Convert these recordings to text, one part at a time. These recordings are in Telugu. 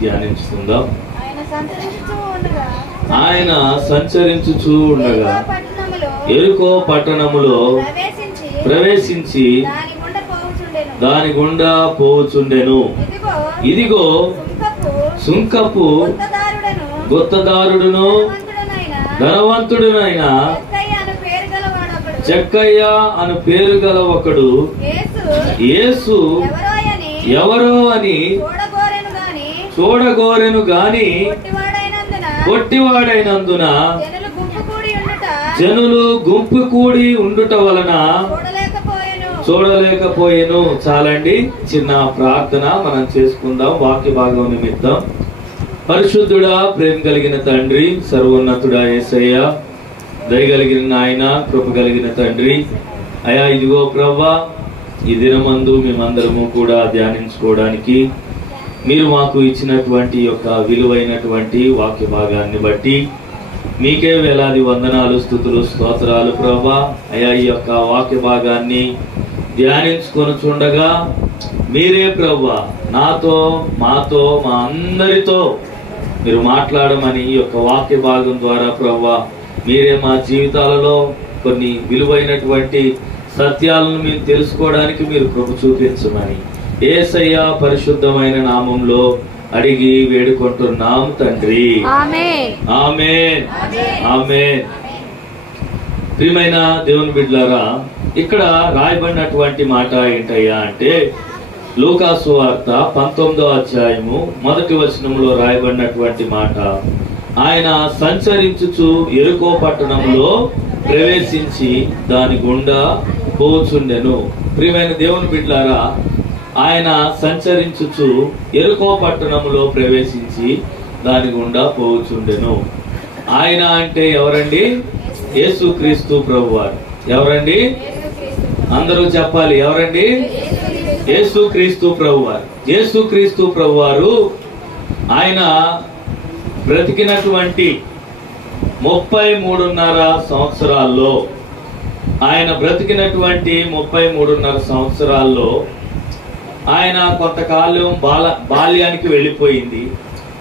ధ్యానించుకుందాం. ఆయన సంచరించుచూ ఉండగా యెరికో పట్టణములో ప్రవేశించి దాని గుండా పోవుచుండెను. ఇదిగో సుంకపు గుత్తదారుడును ధనవంతుడునైన జక్కయ్య అను పేరు గల ఒకడు యేసు ఎవరో అని చూడగోరెను గాని కొట్టివాడైనందున జనులు గుంపు కూడి ఉండుట వలన చూడలేకపోయేను. చాలండి, చిన్న ప్రార్థన మనం చేసుకుందాం వాక్య భాగం నిమిత్తం. పరిశుద్ధుడా, ప్రేమ కలిగిన తండ్రి, సర్వోన్నతుడా యేసయ్య, దయగలిగిన నాయన, కృప కలిగిన తండ్రి, అయా ఇదిగో ప్రభువా, ఈ దినమందు మేమందరము కూడా ధ్యానించుకోవడానికి మీరు మాకు ఇచ్చినటువంటి యొక్క విలువైనటువంటి వాక్య భాగాన్ని బట్టి మీకే వేలాది వందనాలు, స్తుతులు, స్తోత్రాలు ప్రభువా. అయా ఈ యొక్క వాక్య భాగాన్ని ధ్యానించుకొని చూడగా మీరే ప్రభువా నాతో, మాతో, మా అందరితో మీరు మాట్లాడమని ఈ యొక్క వాక్య భాగం ద్వారా ప్రభువా మీరే మా జీవితాలలో కొన్ని విలువైనటువంటి సత్యాలను మీరు తెలుసుకోవడానికి మీరు కృప చూపించమని యేసయ్య పరిశుద్ధమైన నామంలో అడిగి వేడుకుంటున్నాం తండ్రి. ఆమేన్, ఆమేన్, ఆమేన్. ప్రియమైన దేవుని బిడ్డలారా, ఇక్కడ రాయబడినటువంటి మాట ఏంటయ్యా అంటే లూకా సువార్త 19వ అధ్యాయము 1వ వచనంలో రాయబడినటువంటి మాట, ఆయన సంచరించుచు యెరికో పట్టణంలో ప్రవేశించి దాని గుండా పోచుండెను. ప్రియమైన దేవుని బిడ్డలారా, ఆయన సంచరించుచు యెరికో పట్టణంలో ప్రవేశించి దాని గుండా పోచుండెను. ఆయన అంటే ఎవరండి? యేసుక్రీస్తు ప్రభువారు. ఎవరండి? అందరూ చెప్పాలి, ఎవరండి? యేసుక్రీస్తు ప్రభువారు. యేసుక్రీస్తు ప్రభువారు ఆయన బ్రతికినటువంటి 33.5 సంవత్సరాల్లో, ఆయన బ్రతికినటువంటి 33.5 సంవత్సరాల్లో ఆయన కొంతకాలం బాల్యానికి వెళ్ళిపోయింది.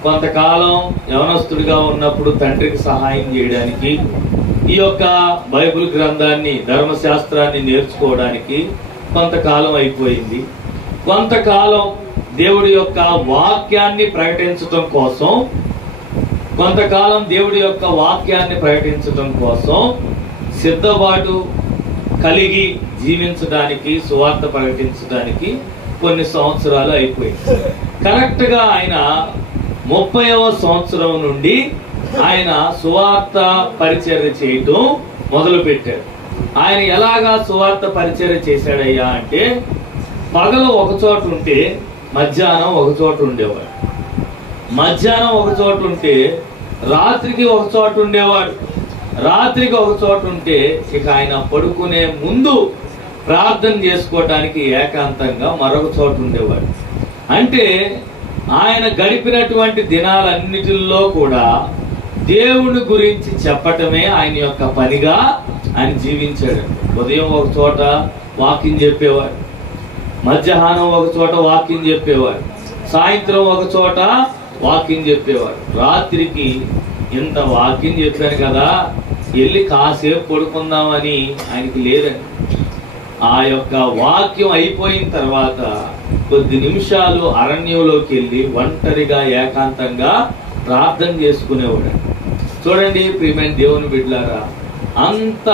కొంతకాలం యవనస్తుడిగా ఉన్నప్పుడు తండ్రికి సహాయం చేయడానికి, ఈ యొక్క బైబిల్ గ్రంథాన్ని, ధర్మశాస్త్రాన్ని నేర్చుకోవడానికి కొంతకాలం అయిపోయింది. కొంతకాలం దేవుడి యొక్క వాక్యాన్ని ప్రకటించటం కోసం, కొంతకాలం దేవుడి యొక్క వాక్యాన్ని ప్రకటించటం కోసం సిద్ధపాటు కలిగి జీవించడానికి, సువార్త ప్రకటించడానికి కొన్ని సంవత్సరాలు అయిపోయింది. కరెక్ట్ గా ఆయన 30వ సంవత్సరం నుండి ఆయన సువార్త పరిచర్య చేయటం మొదలు పెట్టాడు. ఆయన ఎలాగా సువార్త పరిచర్య చేశాడయ్యా అంటే, పగలు ఒక చోట ఉంటే మధ్యాహ్నం ఒక చోట ఉండేవాడు, మధ్యాహ్నం ఒక చోట ఉంటే రాత్రికి ఒక చోట ఉండేవాడు, రాత్రికి ఒక చోట ఉంటే ఇక ఆయన పడుకునే ముందు ప్రార్థన చేసుకోవటానికి ఏకాంతంగా మరొక చోట ఉండేవాడు. అంటే ఆయన గడిపినటువంటి దినాలన్నిటిలో కూడా దేవుని గురించి చెప్పటమే ఆయన యొక్క పనిగా ఆయన జీవించాడు. ఉదయం ఒక చోట వాక్యం చెప్పేవాడు, మధ్యాహ్నం ఒక చోట వాక్యం చెప్పేవాడు, సాయంత్రం ఒక చోట వాక్యం చెప్పేవాడు, రాత్రికి ఇంత వాక్యం చెప్పాను కదా వెళ్ళి కాసేపు పడుకుందామని ఆయనకి లేదండి. ఆ యొక్క వాక్యం అయిపోయిన తర్వాత కొద్ది నిమిషాలు అరణ్యంలోకి వెళ్ళి ఒంటరిగా ఏకాంతంగా ప్రార్థన చేసుకునేవాడు. చూడండి ప్రియమైన దేవుని బిడ్డలారా, అంత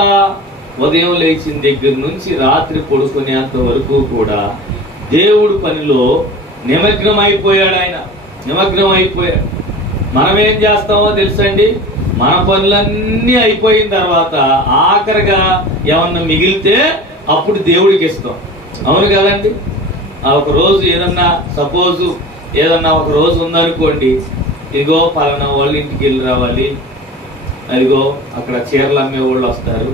ఉదయం లేచిన దగ్గర నుంచి రాత్రి పడుకునేంత వరకు కూడా దేవుడి పనిలో నిమగ్నం అయిపోయాడు. ఆయన నిమగ్నం అయిపోయాడు. మనం ఏం చేస్తామో తెలుసండి, మన పనులన్నీ అయిపోయిన తర్వాత ఆఖరిగా ఏమన్నా మిగిలితే అప్పుడు దేవుడికి ఇస్తాం. అవును కదండి? ఒక రోజు ఏదన్నా, సపోజు ఏదన్నా ఒక రోజు ఉందనుకోండి, ఇదిగో పలానా వాళ్ళ ఇంటికి వెళ్ళి రావాలి, అదిగో అక్కడ చీరలు అమ్మే వాళ్ళు వస్తారు,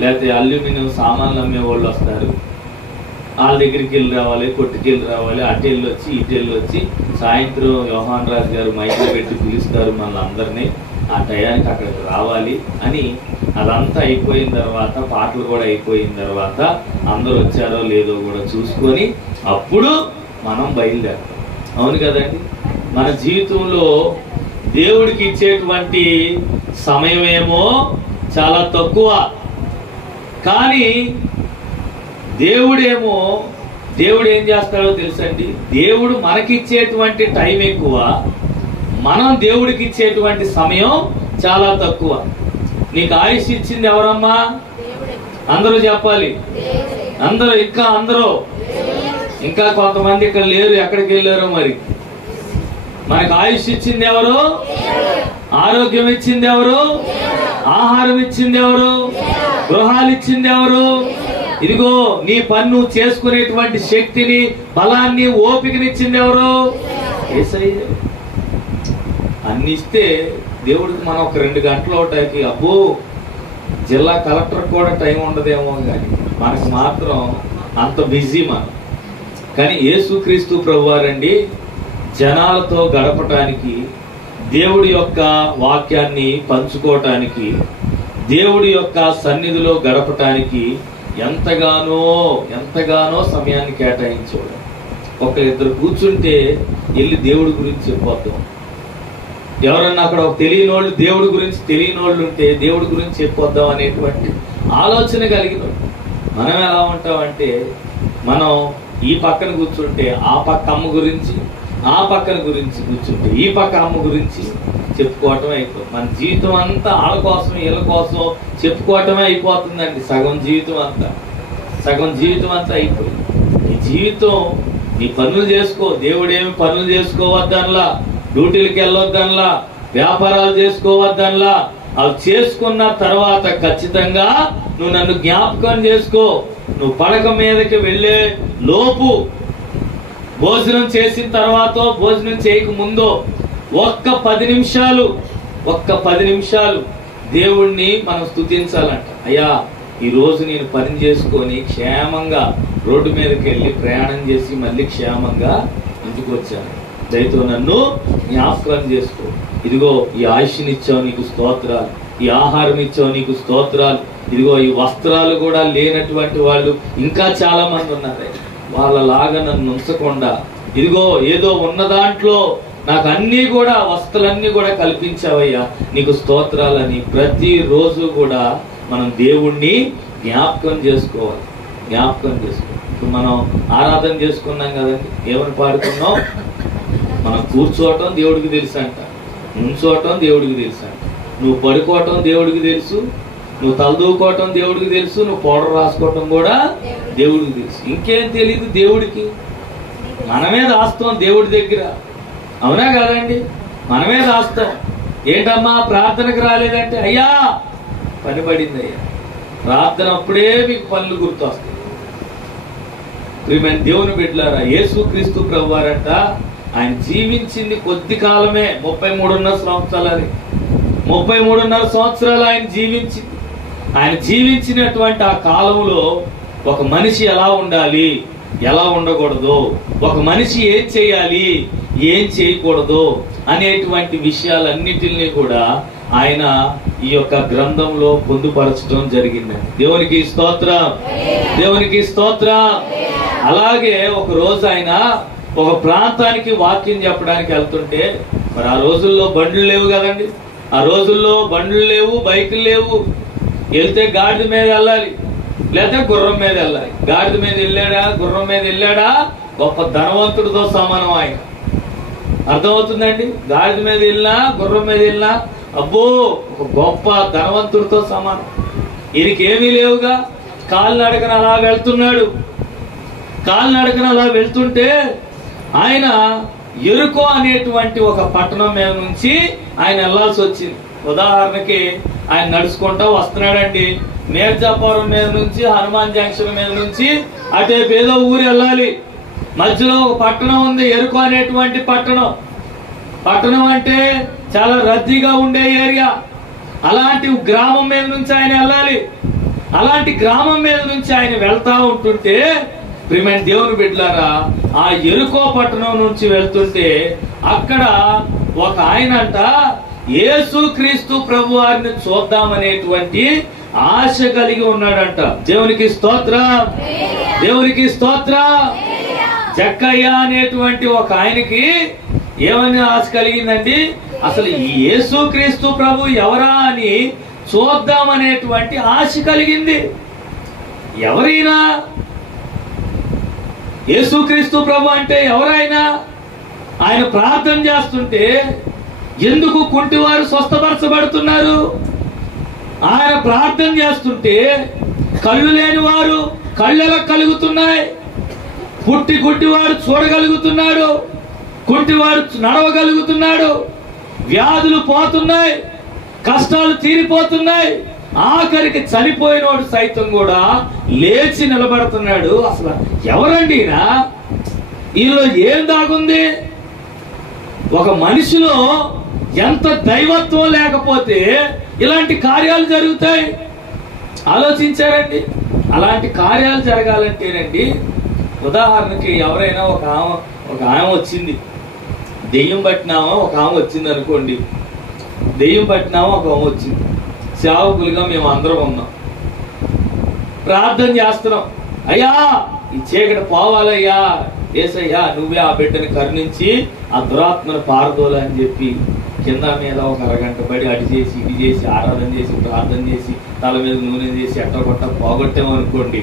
లేకపోతే అల్యూమినియం సామాన్లు అమ్మే వాళ్ళు వస్తారు, వాళ్ళ దగ్గరికి వెళ్ళి రావాలి, కొట్టుకి వెళ్ళి రావాలి, అటు వెళ్ళి వచ్చి ఇటు వెళ్ళి వచ్చి సాయంత్రం యోహాన్ రాజు గారు మైక్లో పెట్టి పిలుస్తారు మన అందరినీ, ఆ టయానికి అక్కడికి రావాలి అని. అదంతా అయిపోయిన తర్వాత, పాటలు కూడా అయిపోయిన తర్వాత, అందరూ వచ్చారో లేదో కూడా చూసుకొని అప్పుడు మనం బయలుదేరతాం. అవును కదండి? మన జీవితంలో దేవుడికి ఇచ్చేటువంటి సమయమేమో చాలా తక్కువ, కానీ దేవుడు ఏం చేస్తాడో తెలుసండి, దేవుడు మనకిచ్చేటువంటి టైం ఎక్కువ, మనం దేవుడికి ఇచ్చేటువంటి సమయం చాలా తక్కువ. నీకు ఆయుష్ ఇచ్చింది ఎవరమ్మా? అందరూ చెప్పాలి. అందరూ ఇంకా కొంతమంది ఇక్కడ లేరు, ఎక్కడికి వెళ్ళారో మరి. మనకు ఆయుష్ ఇచ్చింది ఎవరు? ఆరోగ్యం ఇచ్చింది ఎవరు? ఆహారం ఇచ్చింది ఎవరు? గృహాలు ఇచ్చింది ఎవరు? ఇదిగో నీ పన్ను చేసుకునేటువంటి శక్తిని, బలాన్ని, ఓపికనిచ్చింది ఎవరు? యేసయ్య. అన్ని ఇస్తే దేవుడికి మనం ఒక 2 గంటలు ఒకటాకి అబ్బో జిల్లా కలెక్టర్ కూడా టైం ఉండదేమో, కానీ మనకు మాత్రం అంత బిజీ మనం. కానీ యేసుక్రీస్తు ప్రభువారండి జనాలతో గడపటానికి, దేవుడి యొక్క వాక్యాన్ని పంచుకోవటానికి, దేవుడి యొక్క సన్నిధిలో గడపటానికి ఎంతగానో సమయాన్ని కేటాయించేవాడు. ఒకరిద్దరు కూర్చుంటే వెళ్ళి దేవుడి గురించి చెప్పొద్దాం. ఎవరన్నా అక్కడ తెలియనోళ్ళు, దేవుడి గురించి తెలియనోళ్ళు ఉంటే దేవుడి గురించి చెప్పొద్దాం అనేటువంటి ఆలోచన కలిగిన మనం ఎలా ఉంటామంటే, మనం ఈ పక్కన కూర్చుంటే ఆ పక్క అమ్మ గురించి, ఆ పక్కన గురించి కూర్చుంటే ఈ పక్క అమ్మ గురించి చెప్పుకోవటమే అయిపోతుంది. మన జీవితం అంతా వాళ్ళ కోసం వీళ్ళ కోసం చెప్పుకోవటమే అయిపోతుందండి. సగం జీవితం అంతా అయిపోయింది. నీ జీవితం, నీ పనులు చేసుకో. దేవుడేమి పనులు చేసుకోవద్దనలా, డ్యూటీలకు వెళ్ళొద్దనలా, వ్యాపారాలు చేసుకోవద్దనలా. అవి చేసుకున్న తర్వాత ఖచ్చితంగా నువ్వు నన్ను జ్ఞాపకం చేసుకో. నువ్వు పడక మీదకి వెళ్ళే లోపు, భోజనం చేసిన తర్వాత, భోజనం చేయక ముందో ఒక్క 10 నిమిషాలు దేవుణ్ణి మనం స్తుతించాలంట. అయ్యా ఈ రోజు నేను పని చేసుకొని క్షేమంగా రోడ్డు మీదకి వెళ్ళి ప్రయాణం చేసి మళ్ళీ క్షేమంగా ఇంటికి వచ్చాను, దయతో నన్ను జ్ఞాపకం చేసుకో. ఇదిగో ఈ ఆయుష్నిచ్చావు నీకు స్తోత్రాలు, ఈ ఆహారం ఇచ్చావు నీకు స్తోత్రాలు. ఇదిగో ఈ వస్త్రాలు కూడా లేనటువంటి వాళ్ళు ఇంకా చాలా మంది ఉన్నారు. వాళ్ళలాగా నన్ను ఉంచకుండా, ఇదిగో ఏదో ఉన్న దాంట్లో నాకు అన్ని కూడా, వస్తువులన్నీ కూడా కల్పించావయ్యా, నీకు స్తోత్రాలని ప్రతిరోజు కూడా మనం దేవుణ్ణి జ్ఞాపకం చేసుకోవాలి. ఇప్పుడు మనం ఆరాధన చేసుకున్నాం కదండి, ఏమని పాడుకున్నాం? మనం కూర్చోవటం దేవుడికి తెలుసు అంట, నుంచోవటం దేవుడికి తెలుసు అంట, నువ్వు పడుకోవటం దేవుడికి తెలుసు, నువ్వు తలదూకోవటం దేవుడికి తెలుసు, నువ్వు పౌడర్ రాసుకోవటం కూడా దేవుడికి తెలుసు. ఇంకేం తెలియదు దేవుడికి. మనమే రాస్తాం దేవుడి దగ్గర, అవునా కాదండి? మనమే రాస్తాం. ఏంటమ్మా ప్రార్థనకు రాలేదంటే, అయ్యా పని పడింది అయ్యా. ప్రార్థన అప్పుడే మీకు పనులు గుర్తొస్తాయి. ప్రియమైన దేవుని బిడ్డలారా, యేసుక్రీస్తు ప్రభువారంట ఆయన జీవించింది కొద్ది కాలమే, 33.5 సంవత్సరాలు. 33.5 సంవత్సరాలు ఆయన జీవించింది. ఆయన జీవించినటువంటి ఆ కాలంలో ఒక మనిషి ఎలా ఉండాలి, ఎలా ఉండకూడదు, ఒక మనిషి ఏం చేయాలి, ఏం చేయకూడదు అనేటువంటి విషయాలన్నిటిని కూడా ఆయన ఈ యొక్క గ్రంథంలో పొందుపరచడం జరిగింది. దేవునికి స్తోత్రం. అలాగే ఒక రోజు ఆయన ఒక ప్రాంతానికి వాక్యం చెప్పడానికి వెళ్తుంటే, మరి ఆ రోజుల్లో బండ్లు లేవు కదండి, ఆ రోజుల్లో బండ్లు లేవు, బైకులు లేవు. వెళ్తే గాడిద మీద వెళ్ళాలి, లేదా గుర్రం మీద వెళ్ళాలి. గాడిద మీద వెళ్ళాడా, గుర్రం మీద వెళ్ళాడా, గొప్ప ధనవంతుడితో సమానం ఆయన. అర్థమవుతుందండి? గాడిద మీద వెళ్ళినా, గుర్రం మీద వెళ్ళినా అబ్బో ఒక గొప్ప ధనవంతుడితో సమానం. ఈయనకేమీ లేవుగా, కాలినడకన అలా వెళ్తున్నాడు. కాలినడకన అలా వెళ్తుంటే ఆయన ఎరుకో అనేటువంటి ఒక పట్టణం మీద నుంచి ఆయన వెళ్లాల్సి వచ్చింది. ఉదాహరణకి ఆయన నడుచుకుంటా వస్తున్నాడండి, మేర్జాపురం మీద నుంచి, హనుమాన్ జంక్షన్ మీద నుంచి అటే ఏదో ఊరు వెళ్ళాలి. మధ్యలో ఒక పట్టణం ఉంది, ఎరుకో అనేటువంటి పట్టణం. పట్టణం అంటే చాలా రద్దీగా ఉండే ఏరియా. అలాంటి గ్రామం మీద నుంచి ఆయన వెళ్ళాలి. అలాంటి గ్రామం మీద నుంచి ఆయన వెళ్తా ఉంటుంటే, ప్రియమైన దేవుని బిడ్డలారా, ఆ ఎరుకో పట్టణం నుంచి వెళ్తుంటే అక్కడ ఒక ఆయన అంట యేసుక్రీస్తు ప్రభువారిని చూద్దామనేటువంటి ఆశ కలిగి ఉన్నాడంట. దేవునికి స్తోత్రం. జక్కయ్య అనేటువంటి ఒక ఆయనకి ఏమని ఆశ కలిగిందండి? అసలు ఈ యేసుక్రీస్తు ప్రభు ఎవరా అని చూద్దామనేటువంటి ఆశ కలిగింది. ఎవరైనా యేసుక్రీస్తు ప్రభు అంటే ఎవరైనా ఆయన ప్రార్థన చేస్తుంటే ఎందుకు కుంటివారు స్వస్థపరచబడుతున్నారు? ఆయన ప్రార్థన చేస్తుంటే కళ్ళు లేని వారు కళ్ళెలా కలుగుతున్నాయి, గుడ్డివాడు చూడగలుగుతున్నాడు, కుంటివాడు నడవగలుగుతున్నాడు, వ్యాధులు పోతున్నాయి, కష్టాలు తీరిపోతున్నాయి, ఆఖరికి చనిపోయినోడు సైతం కూడా లేచి నిలబడుతున్నాడు. అసలు ఎవరండి ఈయనలో ఏం దాగుంది? ఒక మనిషిలో ఎంత దైవత్వం లేకపోతే ఇలాంటి కార్యాలు జరుగుతాయి? ఆలోచించారండి? అలాంటి కార్యాలు జరగాలంటేనండి, ఉదాహరణకి ఎవరైనా ఒక ఆమె వచ్చింది, దెయ్యం పట్టినామా ఒక ఆమె వచ్చింది అనుకోండి. దెయ్యం పట్టినామా ఒక ఆమె వచ్చింది. సేవకులుగా మేము అందరం ఉన్నాం, ప్రార్థన చేస్తున్నాం. అయ్యా ఈ చీకటి పోవాలయ్యా, ఏసయ్యా నువ్వే ఆ బిడ్డని కరుణించి ఆ దురాత్మను పారదోలు అని చెప్పి కింద మీద ఒక అరగంట పడి అటు చేసి ఇటు చేసి ఆరాధన చేసి ప్రార్థన చేసి తల మీద నూనె చేసి ఎట్టగొట్ట పోగొట్టామనుకోండి,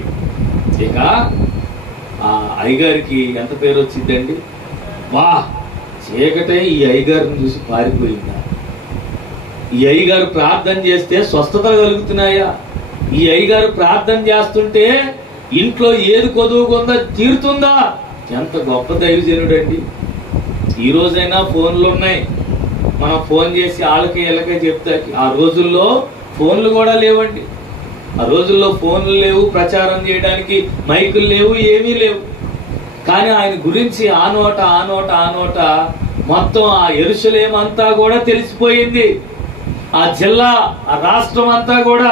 ఇక ఆ అయ్యగారికి ఎంత పేరు వచ్చిందండి? వా చీకటే ఈ అయ్యగారిని చూసి పారిపోయిందా? ఈ అయ్యగారు ప్రార్థన చేస్తే స్వస్థతలు కలుగుతున్నాయా? ఈ అయ్యగారు ప్రార్థన చేస్తుంటే ఇంట్లో ఏది కొదువుకుందా తీరుతుందా? ఎంత గొప్ప దైవజనుడండి. ఈ రోజైనా ఫోన్లు ఉన్నాయి, మనం ఫోన్ చేసి వాళ్ళకి వీళ్ళకే చెప్తా. ఆ రోజుల్లో ఫోన్లు కూడా లేవండి. ఆ రోజుల్లో ఫోన్లు లేవు, ప్రచారం చేయడానికి మైకులు లేవు, ఏమీ లేవు. కానీ ఆయన గురించి ఆ నోట మొత్తం ఆ యెరూషలేము అంతా కూడా తెలిసిపోయింది. ఆ జిల్లా, ఆ రాష్ట్రం అంతా కూడా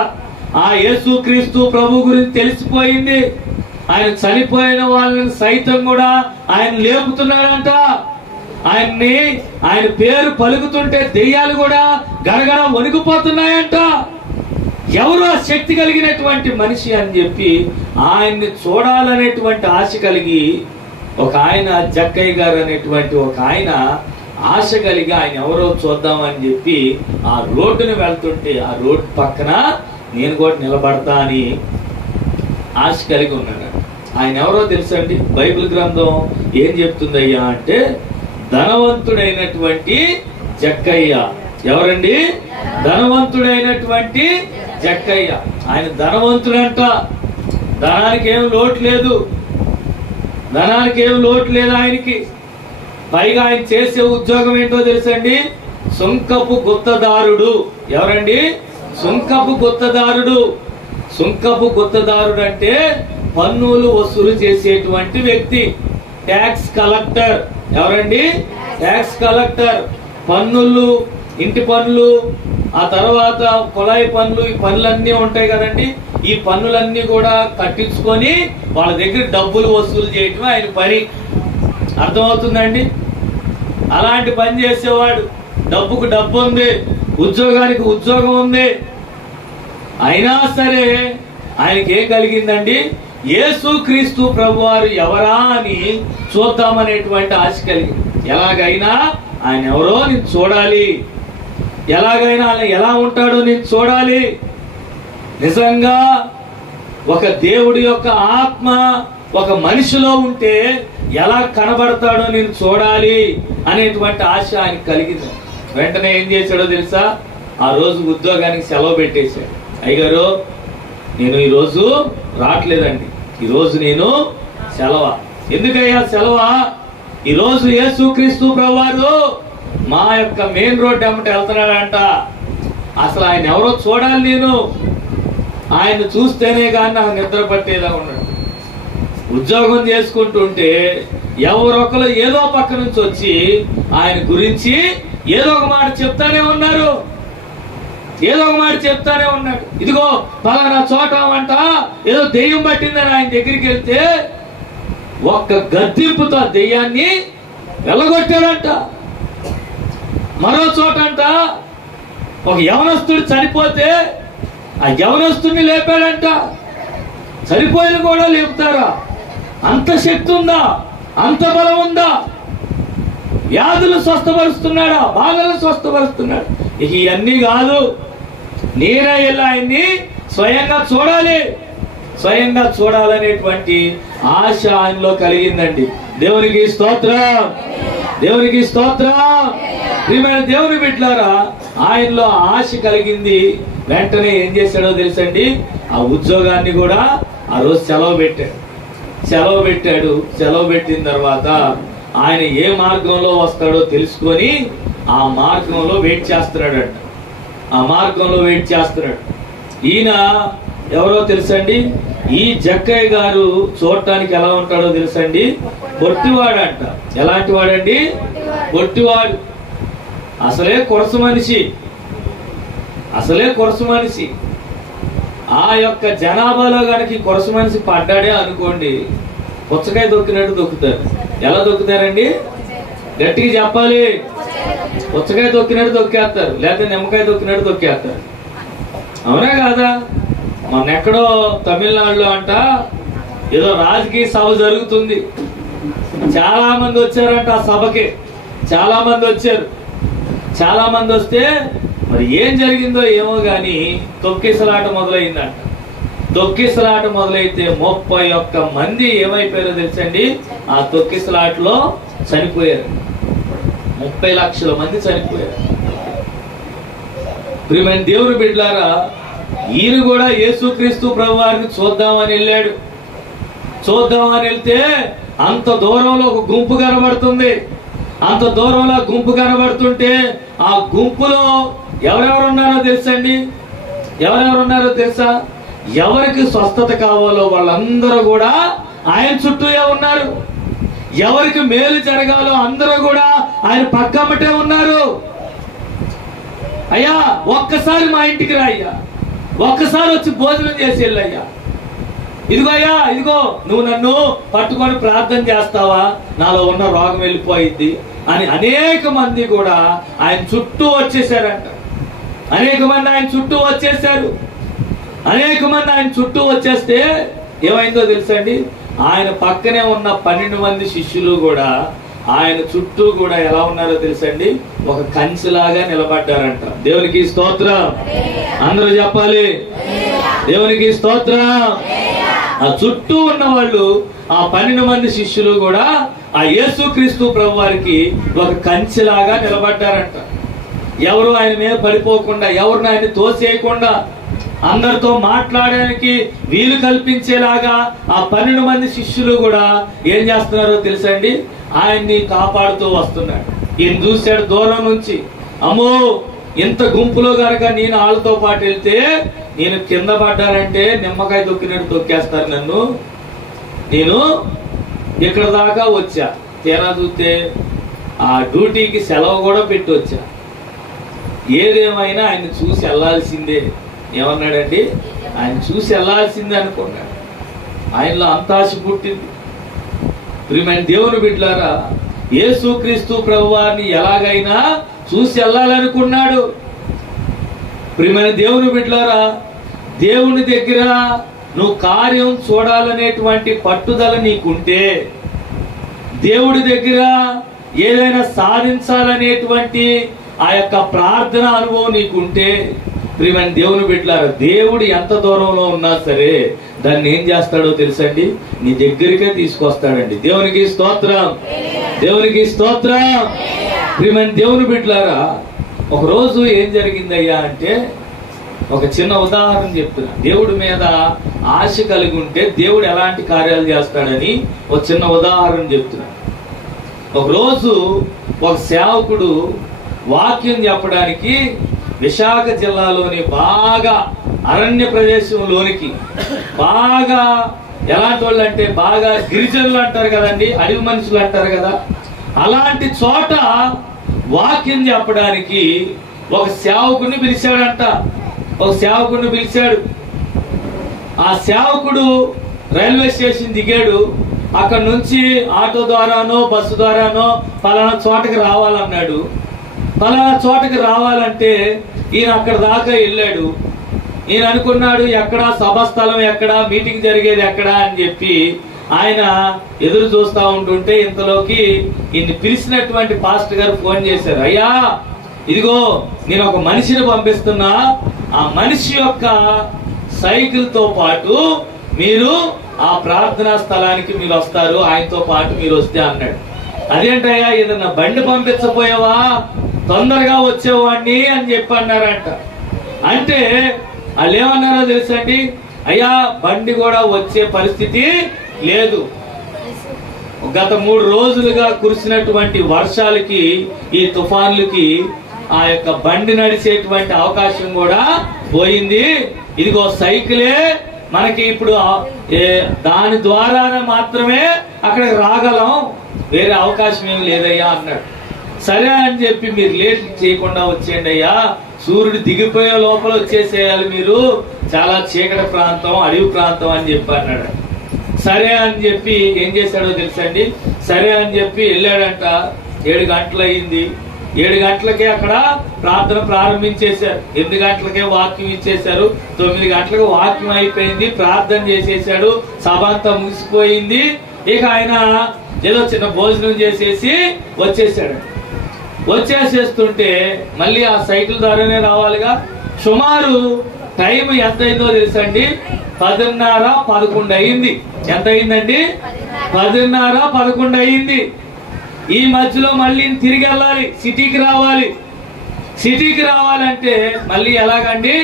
ఆ యేసుక్రీస్తు ప్రభు గురించి తెలిసిపోయింది. ఆయన చనిపోయిన వాళ్ళని సైతం కూడా ఆయన లేపుతున్నాడంట. ఆయన పేరు పలుకుతుంటే దెయ్యాలు కూడా గడగడ వణికిపోతున్నాయంట. ఎవరు ఆ శక్తి కలిగినటువంటి మనిషి అని చెప్పి ఆయన్ని చూడాలనేటువంటి ఆశ కలిగి ఒక ఆయన, జక్కయ్య గారు అనేటువంటి ఒక ఆయన ఆశ కలిగి ఆయన ఎవరో చూద్దామని చెప్పి ఆ రోడ్డుని వెళ్తుంటే ఆ రోడ్డు పక్కన నేను కూడా నిలబడతా అని ఆశ కలిగి ఉన్నాడు. ఆయన ఎవరో తెలుసండి? బైబిల్ గ్రంథం ఏం చెప్తుందయ్యా అంటే, ధనవంతుడైనటువంటి జక్కయ్య. ఎవరండి? ధనవంతుడైనటువంటి జక్కయ్య. ఆయన ధనవంతుడంట. ధనానికి ఏం లోటు లేదు, ఆయనకి. పైగా ఆయన చేసే ఉద్యోగం ఏంటో తెలుసండి? సుంకపు గుత్తదారుడు. ఎవరండి? సుంకపు గుత్తదారుడు అంటే పన్నులు వసూలు చేసేటువంటి వ్యక్తి, ట్యాక్స్ కలెక్టర్. ఎవరండి? Tax collector. పన్నులు, ఇంటి పన్నులు, ఆ తర్వాత కుళాయి పన్నులు, ఈ పనులన్నీ ఉంటాయి కదండి. ఈ పన్నులన్నీ కూడా కట్టించుకొని వాళ్ళ దగ్గర డబ్బులు వసూలు చేయటం ఆయన పని. అర్థమవుతుందండి? అలాంటి పని చేసేవాడు. డబ్బుకు డబ్బు ఉంది, ఉద్యోగానికి ఉద్యోగం ఉంది. అయినా సరే ఆయనకి ఏం కలిగిందండి? యేసుక్రీస్తు ప్రభువారు ఎవరా అని చూద్దామనేటువంటి ఆశ కలిగింది. ఎలాగైనా ఆయన ఎవరో నేను చూడాలి, ఎలాగైనా ఆయన ఎలా ఉంటాడో నేను చూడాలి. నిజంగా ఒక దేవుడి యొక్క ఆత్మ ఒక మనిషిలో ఉంటే ఎలా కనబడతాడో నేను చూడాలి అనేటువంటి ఆశ ఆయనకు కలిగింది. వెంటనే ఏం చేశాడో తెలుసా? ఆ రోజు ఉద్యోగానికి సెలవు పెట్టేశాడు. అయ్యగారు నేను ఈరోజు రావట్లేదండి, ఈరోజు నేను సెలవా. ఎందుకయ్యా సెలవా? ఈరోజు యేసుక్రీస్తు ప్రభువారు మా యొక్క మెయిన్ రోడ్ ఎమ్మట వెళ్తున్నాడంట. అసలు ఆయన ఎవరో చూడాలి నేను. ఆయన చూస్తేనే కానీ నాకు నిద్ర పట్టేలా ఉన్నాడు. ఉద్యోగం చేసుకుంటుంటే ఎవరొకరు ఏదో పక్క నుంచి వచ్చి ఆయన గురించి ఏదో ఒక మాట చెప్తానే ఉన్నారు. ఇదిగో పలానా చోట అంట ఏదో దెయ్యం పట్టిందని ఆయన దగ్గరికి వెళ్తే ఒక్క గద్దింపుతో దెయ్యాన్ని వెళ్ళగొట్టాడంట. మరో చోట అంట ఒక యవనస్తుడు చనిపోతే ఆ యవనస్తుడిని లేపాడంట. చనిపోయిన కూడా లేపుతారా? అంత శక్తి ఉందా? అంత బలం ఉందా? వ్యాధులు స్వస్థపరుస్తున్నాడా, బాధలు స్వస్థపరుస్తున్నాడు. ఇక ఇవన్నీ కాదు, నేనే వెళ్ళి ఆయన్ని స్వయంగా చూడాలి, స్వయంగా చూడాలనేటువంటి ఆశ ఆయనలో కలిగిందండి. దేవునికి స్తోత్రం, దేవునికి స్తోత్రం. ప్రియమైన దేవుని బిడ్డలారా, ఆయనలో ఆశ కలిగింది. వెంటనే ఏం చేశాడో తెలుసండి, ఆ ఉద్యోగాన్ని కూడా ఆ రోజు సెలవు పెట్టాడు. సెలవు పెట్టిన తర్వాత ఆయన ఏ మార్గంలో వస్తాడో తెలుసుకొని ఆ మార్గంలో వెయిట్ చేస్తున్నాడంట. ఆ మార్గంలో వెయిట్ చేస్తున్నాడు. ఈయన ఎవరో తెలుసండి, ఈ జక్కయ్య గారు చూడటానికి ఎలా ఉంటాడో తెలుసండి, పొట్టివాడంట. ఎలాంటి వాడండి? పొట్టివాడు. అసలే కొరసు మనిషి. ఆ యొక్క జనాభాలో గనక కొరసు మనిషి పడ్డాడే అనుకోండి, పుచ్చకాయ దొక్కినట్టు దొక్కుతారు. ఎలా దొక్కుతారండి? గట్టిగా చెప్పాలి. పుచ్చకాయ దొక్కినట్టు దొక్కేస్తారు, లేకపోతే నిమ్మకాయ దొక్కినట్టు దొక్కేస్తారు. అవునా కాదా? మొన్నెక్కడో తమిళనాడులో అంట ఏదో రాజకీయ సభ జరుగుతుంది. చాలా మంది వచ్చారంట ఆ సభకి. చాలా మంది వస్తే మరి ఏం జరిగిందో ఏమో గాని తొక్కిసలాట మొదలైందంట. తొక్కిసలాట మొదలైతే 31 మంది ఏమైపోయారో తెలుసండి, ఆ తొక్కిసలాటలో చనిపోయారు. 30 లక్షల మంది చనిపోయారు. ప్రియమైన దేవుని బిడ్డలారా, ఈయన కూడా యేసుక్రీస్తు ప్రభువారిని చూద్దామని వెళ్తే అంత దూరంలో ఒక గుంపు కనబడుతుంది. అంత దూరంలో గుంపు కనబడుతుంటే ఆ గుంపులో ఎవరెవరున్నారో తెలుసా? ఎవరికి స్వస్థత కావాలో వాళ్ళందరూ కూడా ఆయన చుట్టూయే ఉన్నారు. ఎవరికి మేలు జరగాలో అందరూ కూడా ఆయన పక్కమ్మటే ఉన్నారు. అయ్యా ఒక్కసారి మా ఇంటికి రా అయ్యా, ఒక్కసారి వచ్చి భోజనం చేసి వెళ్ళయ్యా, ఇదిగో నువ్వు నన్ను పట్టుకొని ప్రార్థన చేస్తావా, నాలో ఉన్న రోగం వెళ్ళిపోయింది అని అనేక మంది కూడా ఆయన చుట్టూ వచ్చేసారంట. అనేక మంది ఆయన చుట్టూ వచ్చేస్తే ఏమైందో తెలుసండి, ఆయన పక్కనే ఉన్న 12 మంది శిష్యులు కూడా ఆయన చుట్టూ కూడా ఎలా ఉన్నారో తెలుసండి, ఒక కంచెలాగా నిలబడ్డారంట. దేవునికి స్తోత్రం, అందరూ చెప్పాలి. దేవునికి స్తోత్రం. ఆ చుట్టూ ఉన్న వాళ్ళు, ఆ 12 మంది శిష్యులు కూడా ఆ యేసుక్రీస్తు ప్రభువారికి ఒక కంచెలాగా నిలబడ్డారంట. ఎవరు ఆయన మీద పడిపోకుండా, ఎవరిని ఆయన తోసేయకుండా, అందరితో మాట్లాడడానికి వీలు కల్పించేలాగా ఆ 12 మంది శిష్యులు కూడా ఏం చేస్తున్నారో తెలుసండి, ఆయన్ని కాపాడుతూ వస్తున్నాడు. ఈయన చూశాడు దూరం నుంచి, అమ్మో ఇంత గుంపులో గనక నేను వాళ్ళతో పాటు వెళ్తే నేను కింద పడ్డానంటే నిమ్మకాయ తొక్కినట్టు తొక్కేస్తారు నన్ను. నేను ఇక్కడ దాకా వచ్చా, తీరా చూస్తే ఆ డ్యూటీకి సెలవు కూడా పెట్టి వచ్చా. ఏదేమైనా ఆయన చూసి వెళ్లాల్సిందే. ఏమన్నాడండి? ఆయన చూసి వెళ్లాల్సిందే అనుకున్నాడు. ఆయనలో అంత ఆశ పుట్టింది. ప్రియమైన దేవుని బిడ్డలారా, యేసుక్రీస్తు ప్రభువారిని ఎలాగైనా చూసి వెళ్ళాలనుకున్నాడు. ప్రియమైన దేవుని బిడ్డలారా, దేవుని దగ్గర నువ్వు కార్యం చూడాలనేటువంటి పట్టుదల నీకుంటే, దేవుడి దగ్గర ఏదైనా సాధించాలనేటువంటి ఆ యొక్క ప్రార్థన అనుభవం నీకుంటే, ప్రియమైన దేవుని బిడ్డలారా, దేవుడు ఎంత దూరంలో ఉన్నా సరే దాన్ని ఏం చేస్తాడో తెలుసండి, నీ దగ్గరికే తీసుకొస్తాడండి. దేవునికి స్తోత్రం, దేవునికి స్తోత్రం. ప్రియమైన దేవుని బిడ్డలారా, ఒక రోజు ఏం జరిగిందయ్యా అంటే, ఒక చిన్న ఉదాహరణ చెప్తున్నా. దేవుడి మీద ఆశ కలిగి ఉంటే దేవుడు ఎలాంటి కార్యాలు చేస్తాడని ఒక చిన్న ఉదాహరణ చెప్తున్నా. ఒక రోజు ఒక సేవకుడు వాక్యం చెప్పడానికి విశాఖ జిల్లాలోని బాగా అరణ్య ప్రదేశంలోనికి, బాగా ఎలాంటి వాళ్ళు అంటే బాగా గిరిజనులు అంటారు కదండి, అడవి మనుషులు అంటారు కదా, అలాంటి చోట వాక్యం చెప్పడానికి ఒక సేవకుడిని పిలిచాడంట. ఆ సేవకుడు రైల్వే స్టేషన్ దిగాడు. అక్కడ నుంచి ఆటో ద్వారానో బస్సు ద్వారానో పలానా చోటకి రావాలన్నాడు. పలానా చోటకి రావాలంటే ఈయన అక్కడ దాకా వెళ్ళాడు. ఈయన అనుకున్నాడు, ఎక్కడా సభాస్థలం ఎక్కడా, మీటింగ్ జరిగేది ఎక్కడా అని చెప్పి ఆయన ఎదురు చూస్తా ఉంటుంటే ఇంతలోకి ఈయన్ని పిలిచినటువంటి పాస్టర్ గారు ఫోన్ చేశారు. అయ్యా ఇదిగో నేను ఒక మనిషిని పంపిస్తున్నా, ఆ మనిషి యొక్క సైకిల్ తో పాటు మీరు ఆ ప్రార్థనా స్థలానికి మీరు వస్తారు, ఆయనతో పాటు మీరు వస్తే అన్నాడు. అదేంటయ్యా ఏదన్నా బండి పంపించపోయావా, తొందరగా వచ్చేవాడిని అని చెప్పి అన్నారంట. అంటే వాళ్ళు ఏమన్నారో తెలుసండి, అయ్యా బండి కూడా వచ్చే పరిస్థితి లేదు, గత 3 రోజులుగా కురిసినటువంటి వర్షాలకి ఈ తుఫాన్లకి ఆ యొక్క బండి నడిచేటువంటి అవకాశం కూడా పోయింది, ఇదిగో సైకిలే మనకి ఇప్పుడు దాని ద్వారానే మాత్రమే అక్కడికి రాగలం, వేరే అవకాశం ఏమి లేదయ్యా అన్నాడు. సరే అని చెప్పి మీరు లేట్ చేయకుండా వచ్చేయండి అయ్యా, సూర్యుడు దిగిపోయే లోపల వచ్చేసేయాలి, మీరు చాలా చీకటి ప్రాంతం అడవి ప్రాంతం అని చెప్పి అన్నాడు. సరే అని చెప్పి ఏం చేశాడో తెలుసండి, సరే అని చెప్పి వెళ్ళాడంట. 7 గంటలు అయింది, 7 గంటలకే అక్కడ ప్రార్థన ప్రారంభించేశారు, 8 గంటలకే వాక్యం ఇచ్చేశారు, 9 గంటలకు వాక్యం అయిపోయింది, ప్రార్థన చేసేసాడు, సభ అంతా ముగిసిపోయింది. ఇక ఆయన ఏదో చిన్న భోజనం చేసేసి వచ్చేసాడు. వచ్చేసేస్తుంటే మళ్ళీ ఆ సైకిల్ ద్వారానే రావాలిగా. సుమారు టైం ఎంత అయిందో తెలుసండి, 10:30, 11 అయింది. ఎంత అయిందండి? 10:30, 11 అయింది. ఈ మధ్యలో మళ్ళీ తిరిగి వెళ్ళాలి, సిటీకి రావాలి. సిటీకి రావాలంటే మళ్ళీ ఎలాగండి,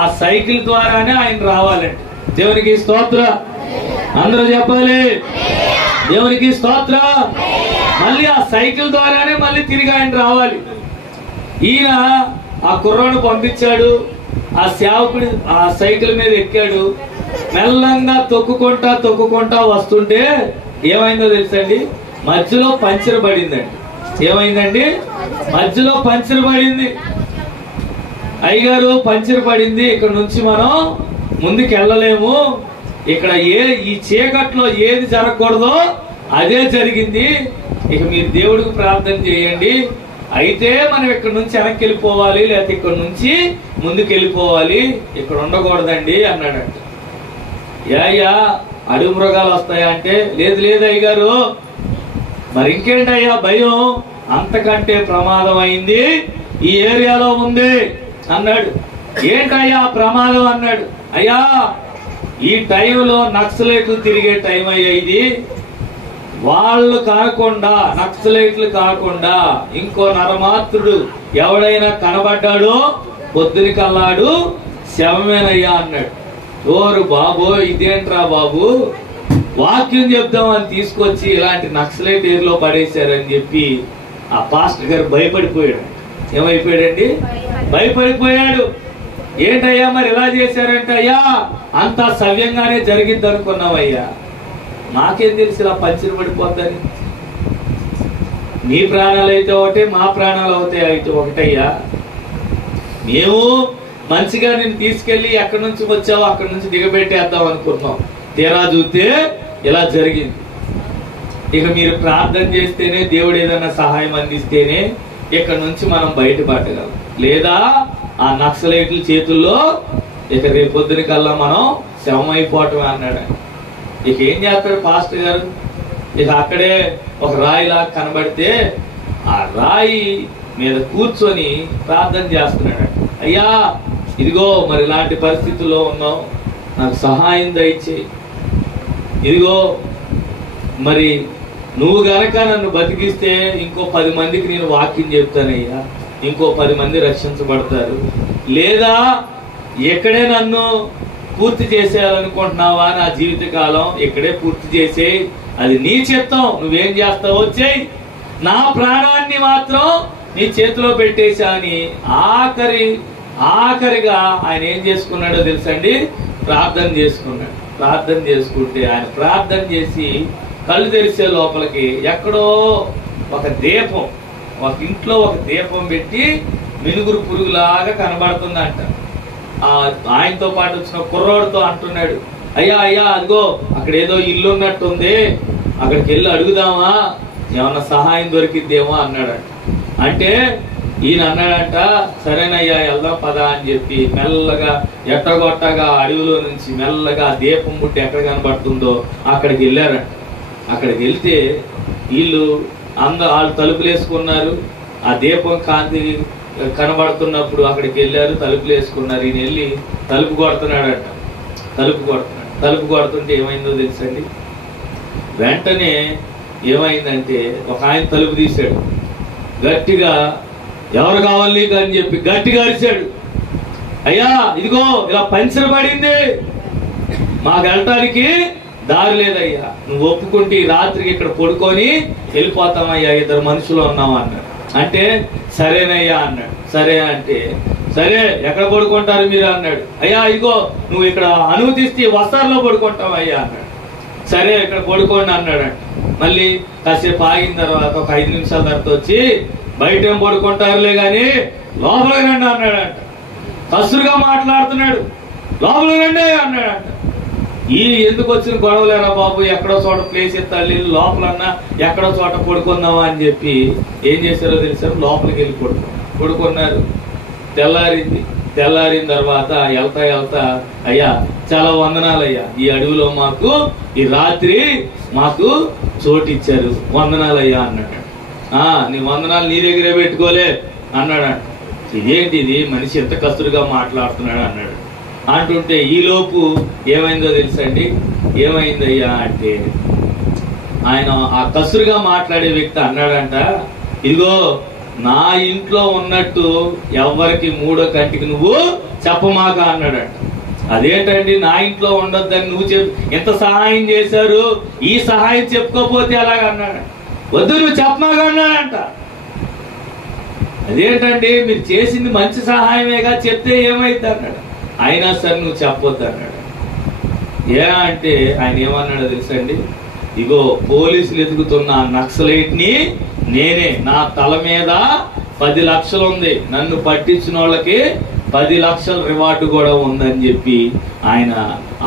ఆ సైకిల్ ద్వారానే ఆయన రావాలండి. దేవునికి స్తోత్ర, అందరూ చెప్పాలి, దేవునికి స్తోత్ర. మళ్ళీ ఆ సైకిల్ ద్వారానే మళ్ళీ తిరిగి ఆయన రావాలి. ఈయన ఆ కుర్రాడు పంపించాడు, ఆ సేవకుడి ఆ సైకిల్ మీద ఎక్కాడు, మెల్లంగా తొక్కుకుంటా వస్తుంటే ఏమైందో తెలుసండి, మధ్యలో పంచర్ పడిందండి. ఏమైందండి? మధ్యలో పంచర్ పడింది. అయ్యగారు పంచర్ పడింది, ఇక్కడ నుంచి మనం ముందుకు వెళ్ళలేము, ఇక్కడ ఈ చీకట్లో ఏది జరగకూడదో అదే జరిగింది, ఇక మీరు దేవుడికి ప్రార్థన చేయండి, అయితే మనం ఇక్కడ నుంచి వెనక్కి వెళ్ళిపోవాలి, లేకపోతే ఇక్కడ నుంచి ముందుకు వెళ్ళిపోవాలి, ఇక్కడ ఉండకూడదండి అన్నాడంట. యా అడవి మృగాలు వస్తాయా అంటే లేదు లేదు అయ్యగారు, మరి ఇంకేంటయ్యా భయం, అంతకంటే ప్రమాదం అయింది ఈ ఏరియాలో ఉంది అన్నాడు. ఏంటయ్యా ప్రమాదం అన్నాడు. అయ్యా ఈ టైంలో నక్సలైట్లు తిరిగే టైం అయ్యా ఇది, వాళ్ళు కాకుండా నక్సలైట్లు కాకుండా ఇంకో నరమాత్రుడు ఎవడైనా కనబడ్డాడో పొద్దునికల్లాడు శవమేనయ్యా అన్నాడు. ఓరు బాబు ఇదేంట్రా బాబు, వాక్యం చెప్దామని తీసుకొచ్చి ఇలాంటి నక్సలైట్ ఏరియాలో పడేశారని చెప్పి ఆ పాస్టర్ గారు భయపడిపోయాడు. ఏమైపోయాడండి? భయపడిపోయాడు. ఏంటయ్యా మరి ఇలా చేశారంటే, అయ్యా అంతా సవ్యంగానే జరిగిద్ది అనుకున్నావయ్యా, మాకేం తెలిసి ఇలా పంచిరి పడిపోద్దని, నీ ప్రాణాలు అయితే ఒకటే, మా ప్రాణాలు అవుతాయి అయితే ఒకటయ్యా, మేము మంచిగా నేను తీసుకెళ్లి ఎక్కడి నుంచి వచ్చావో అక్కడి నుంచి దిగబెట్టేద్దాం అనుకున్నాం, తీరా చూస్తే ఇలా జరిగింది. ఇక మీరు ప్రార్థన చేస్తేనే, దేవుడు ఏదైనా సహాయం అందిస్తేనే ఇక్కడ నుంచి మనం బయటపడగలం, లేదా ఆ నక్సలైట్ల చేతుల్లో ఇక రేపొద్దున కల్లా మనం శవమైపోవటమే అన్నాడు. ఇక ఏం చేస్తాడు పాస్టర్ గారు, ఇక అక్కడే ఒక రాయిలా కనబడితే ఆ రాయి మీద కూర్చొని ప్రార్థన చేస్తున్నాడు. అయ్యా ఇదిగో మరి ఇలాంటి పరిస్థితుల్లో ఉన్నావు, నాకు సహాయం దయచేయి, ఇదిగో మరి నువ్వు గనక నన్ను బతికిస్తే ఇంకో 10 మందికి నేను వాక్యం చెప్తానయ్యా, ఇంకో 10 మంది రక్షించబడతారు, లేదా ఎక్కడే నన్ను పూర్తి చేసేయాలనుకుంటున్నావా, నా జీవితకాలం ఇక్కడే పూర్తి చేసే, అది నీ చిత్తం, నువ్వేం చేస్తావో చెయ్యి, నా ప్రాణాన్ని మాత్రం నీ చేతిలో పెట్టేశా అని ఆఖరిగా ఆయన ఏం చేసుకున్నాడో తెలుసండి, ప్రార్థన చేసుకున్నాడు. ప్రార్థన చేసుకుంటే ఆయన ప్రార్థన చేసి కళ్ళు తెరిసే లోపలికి ఎక్కడో ఒక దీపం, ఒక ఇంట్లో ఒక దీపం పెట్టి మినుగురు పురుగులాగా కనబడుతుందంట. ఆయనతో పాటు వచ్చిన కుర్రోడితో అంటున్నాడు, అయ్యా అయ్యా అదిగో అక్కడ ఏదో ఇల్లు ఉన్నట్టుంది, అక్కడికి వెళ్ళి అడుగుదామా, ఏమన్నా సహాయం దొరికిద్దేమో అన్నాడు. అంటే ఈయన అన్నాడంట, సరేనయ్యా వెళ్దాం పదా అని చెప్పి మెల్లగా ఎట్టగొట్టగా అడవిలో నుంచి మెల్లగా దీపం ముట్టి ఎక్కడ కనబడుతుందో అక్కడికి వెళ్ళారంట. అక్కడికి వెళ్తే వాళ్ళు తలుపులు వేసుకున్నారు. ఆ దీపం కాంతి కనబడుతున్నప్పుడు అక్కడికి వెళ్ళారు, తలుపులు వేసుకున్నారు. ఈయన వెళ్ళి తలుపు కొడుతున్నాడంట. తలుపు కొడుతుంటే ఏమైందో తెలుసండి? వెంటనే ఏమైందంటే ఒక ఆయన తలుపు తీశాడు. గట్టిగా ఎవరు కావాలి నీకు అని చెప్పి గట్టిగా అరిచాడు. అయ్యా ఇదిగో ఇలా పంచర్ పడింది, మాకు వెళ్ళటానికి దారి లేదయ్యా, నువ్వు ఒప్పుకుంటే ఈ రాత్రికి ఇక్కడ పడుకొని వెళ్ళిపోతామయ్యా, 2 మనుషులు ఉన్నాం అన్నాడు. అంటే సరేనయ్యా అన్నాడు. సరే అంటే సరే ఎక్కడ పడుకుంటారు మీరు అన్నాడు. అయ్యా ఇదిగో నువ్వు ఇక్కడ అనుమతిస్తే వస్తారులో పడుకుంటావయ్యా అన్నాడు. సరే ఇక్కడ పడుకోండి అన్నాడంట. మళ్ళీ కాసేపు ఆగిన తర్వాత ఒక 5 నిమిషాల తర్వాత వచ్చి బయట ఏం పడుకుంటారులే గాని లోపలికి రండి అన్నాడంట. కసురుగా మాట్లాడుతున్నాడు. లోపలికి రండి అన్నాడంట. ఈ ఎందుకు వచ్చిన గొడవలేరా బాబు, ఎక్కడో చోట ప్లేస్ ఎత్తాలి, లోపలన్నా ఎక్కడో చోట పడుకుందామా అని చెప్పి ఏం చేశారో తెలిసారు, లోపలికి వెళ్ళి పడుకున్నారు. తెల్లారిన తర్వాత వెళ్తా అయ్యా చాలా వందనాలయ్యా, ఈ అడవిలో మాకు ఈ రాత్రి మాకు చోటు ఇచ్చారు, వందనాలయ్యా అన్నాడు. నీ వందనాలు నీ దగ్గరే పెట్టుకోలే అన్నాడంట. ఇదేంటి ఇది మనిషి ఎంత కసురుగా మాట్లాడుతున్నాడు అన్నాడు. అంటుంటే ఈలోపు ఏమైందో తెలుసండి? ఏమైందయ్యా అంటే ఆయన ఆ కసురుగా మాట్లాడే వ్యక్తి అన్నాడంట, ఇదిగో నా ఇంట్లో ఉన్నట్టు ఎవరికి 3వ కంటికి నువ్వు చెప్పమాక అన్నాడంట. అదేంటండి నా ఇంట్లో ఉండొద్దని నువ్వు ఎంత సహాయం చేశారు, ఈ సహాయం చెప్పుకోపోతే అలాగ అన్నాడంట. వద్దు నువ్వు చెప్పమాక అన్నాడంట. అదేంటండి మీరు చేసింది మంచి సహాయమేగా, చెప్తే ఏమైంది అన్నాడు. అయినా సరే నువ్వు చెప్పొద్దు అన్నాడు. అంటే ఆయన ఏమన్నాడో తెలుసండి? ఇగో పోలీసులు ఎదుగుతున్న నక్సలైట్ ని నేనే, నా తల మీద 10 లక్షలు ఉంది, నన్ను పట్టించిన వాళ్ళకి 10 లక్షల రివార్డు కూడా ఉందని చెప్పి ఆయన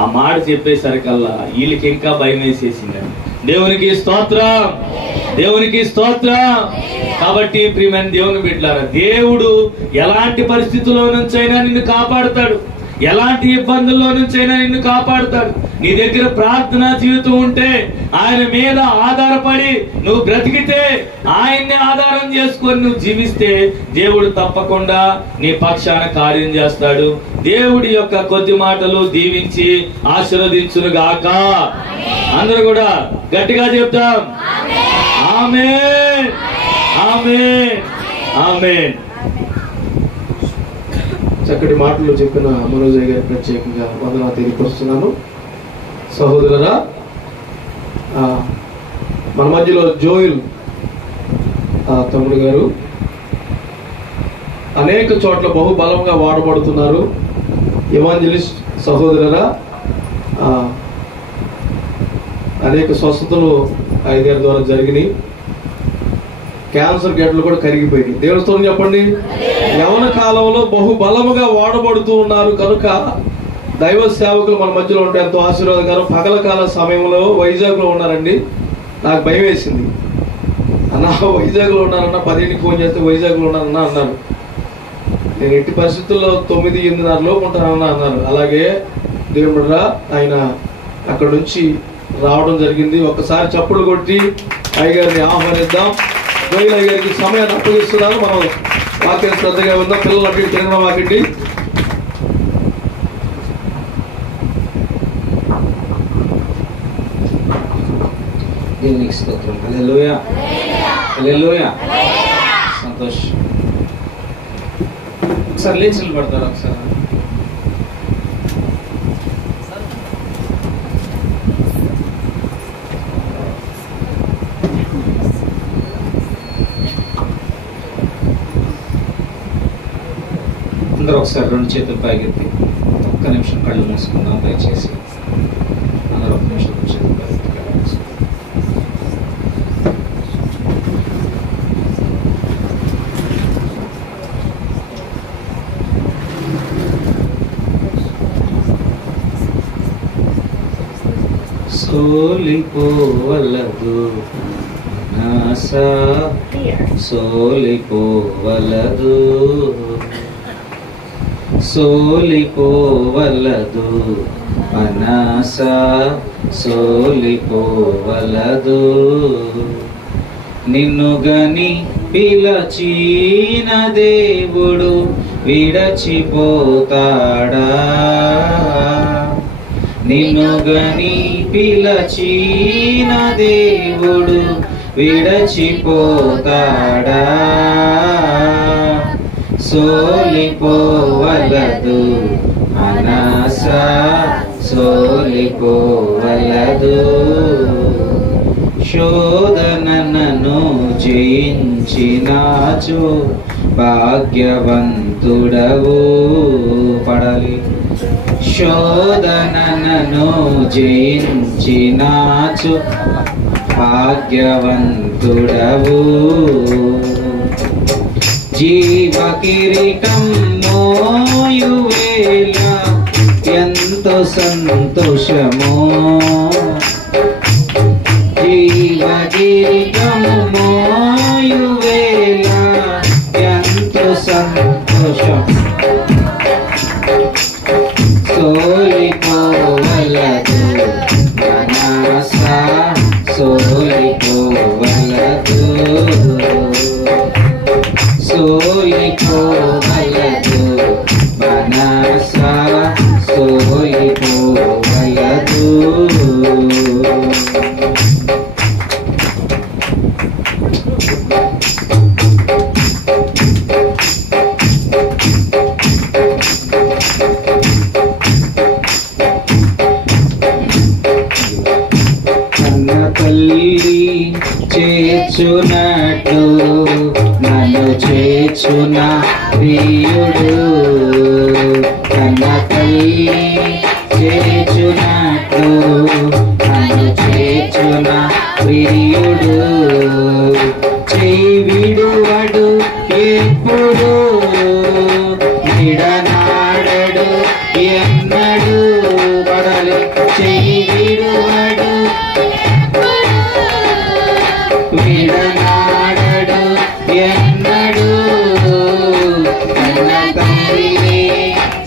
ఆ మాట చెప్పేసరికల్లా వీళ్ళకి ఇంకా భయం వేసేసిందండి. దేవునికి స్తోత్రం, దేవునికి స్తోత్రం. కాబట్టి ప్రియమైన దేవుని బిడ్డలారా, దేవుడు ఎలాంటి పరిస్థితుల్లో నుంచైనా నిన్ను కాపాడుతాడు, ఎలాంటి ఇబ్బందుల్లో నుంచైనా నిన్ను కాపాడుతాడు. నీ దగ్గర ప్రార్థనా జీవితం ఉంటే, ఆయన మీద ఆధారపడి నువ్వు బ్రతికితే, ఆయన్ని ఆధారం చేసుకొని నువ్వు జీవిస్తే దేవుడు తప్పకుండా నీ పక్షాన కార్యం చేస్తాడు. దేవుడి యొక్క కొద్ది మాటలు దీవించి ఆశీర్వదించును గాక. అందరూ కూడా గట్టిగా చెప్తాం ఆమేన్, ఆమేన్, ఆమేన్. చక్కటి మాటలు చెప్పిన మనోజయ్ గారి ప్రత్యేకంగా వందనాలు తెలియపరుస్తున్నాను. సహోదరులారా, మన మధ్యలో జోయిల్ తమ్ముడు గారు అనేక చోట్ల బహుబలంగా వాడబడుతున్నారు. ఎవాంజలిస్ట్ సహోదరులారా, అనేక స్వస్థతలు ఆయన గారి ద్వారా జరిగినాయి. క్యాన్సర్ గడ్డలు కూడా కరిగిపోయింది. దేవుని స్తోత్రం చెప్పండి. యవన కాలంలో బహుబలముగా వాడబడుతూ ఉన్నారు కనుక దైవ సేవకులు మన మధ్యలో ఉంటే ఎంతో ఆశీర్వాదకరం. పగల కాల సమయంలో వైజాగ్ లో ఉన్నారండి. నాకు భయం వేసింది. అన్నా వైజాగ్ లో ఉన్నారన్నా, 10కి ఫోన్ చేస్తే వైజాగ్ లో ఉన్నారన్నా అన్నారు. నేను ఎట్టి పరిస్థితుల్లో 9-8:30 లోపు ఉంటానన్నా అన్నారు. అలాగే దేవుడురా ఆయన అక్కడ నుంచి రావడం జరిగింది. ఒక్కసారి చప్పులు కొట్టి అయ్యగారిని ఆహ్వానిద్దాం. జోయిల్ అయ్యగారికి సమయాన్ని అప్పగిస్తున్నాను. మనం వాక్యం శ్రద్ధగా ఉందాం. పిల్లలు అటు తిరగడం వాకండి. దేవునికి స్తోత్రం. హల్లెలూయా, హల్లెలూయా. సంతోష్. ఒకసారి లేచి నిలబడతారు. ఒకసారి అందరూ ఒకసారి 2 చేతులు పైకెత్తి ఒక్క నిమిషం కళ్ళు మూసుకుందాం. దయచేసి అందరూ 1 నిమిషం చేతులు పైకెత్తి కళ్ళు మూసుకుందాం. సోలిపోవలదు అనాస సోలిపోవలదు సోలిపోవలదు అనాస సోలిపోవలదు నిన్ను గని పిలచిన దేవుడు విడచిపోతాడా నిన్ను గని పిలచిన దేవుడు విడచిపోతాడా సోలిపోవలదు అనాస సోలిపోవలదు శోధనను జయించినాచు భాగ్యవంతుడవు పడాలి శోధనను జయించినాచు భాగ్యవంతుడవు జీవ కిరీటం మోయువేళ ఎంతో సంతోషమో జీవ కిరీటం మోయువేళ ఎంతో సంతోషం సోలిపోవలదు మనస సోలిపోవలదు సోలిపోవలదు మనస సోలిపోవలదు చేర్చునట్టు నన్ను చేర్చున ప్రియుడు కన్న తల్లి చేర్చునట్టు నన్ను చేర్చున ప్రియుడు విడువడు ఎప్పుడు విడనాడడు ఎన్నడు పడాలి విడువడు విడనాడడు ఎన్నడు కన్న తండ్రిని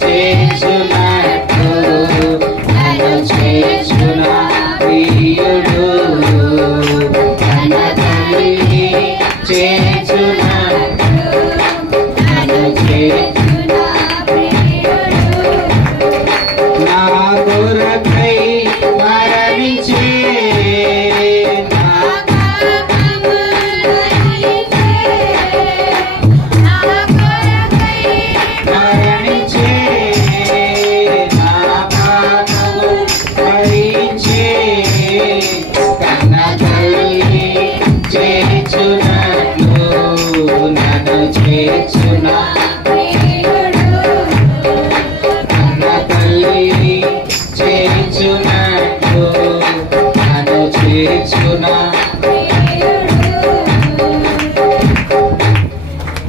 చేర్చునట్టు నన్ను చేర్చున ప్రియుడు కన్న తండ్రిని చేర్చునట్టు నన్ను చేర్చున ప్రియుడు నా కొరకై మరణించే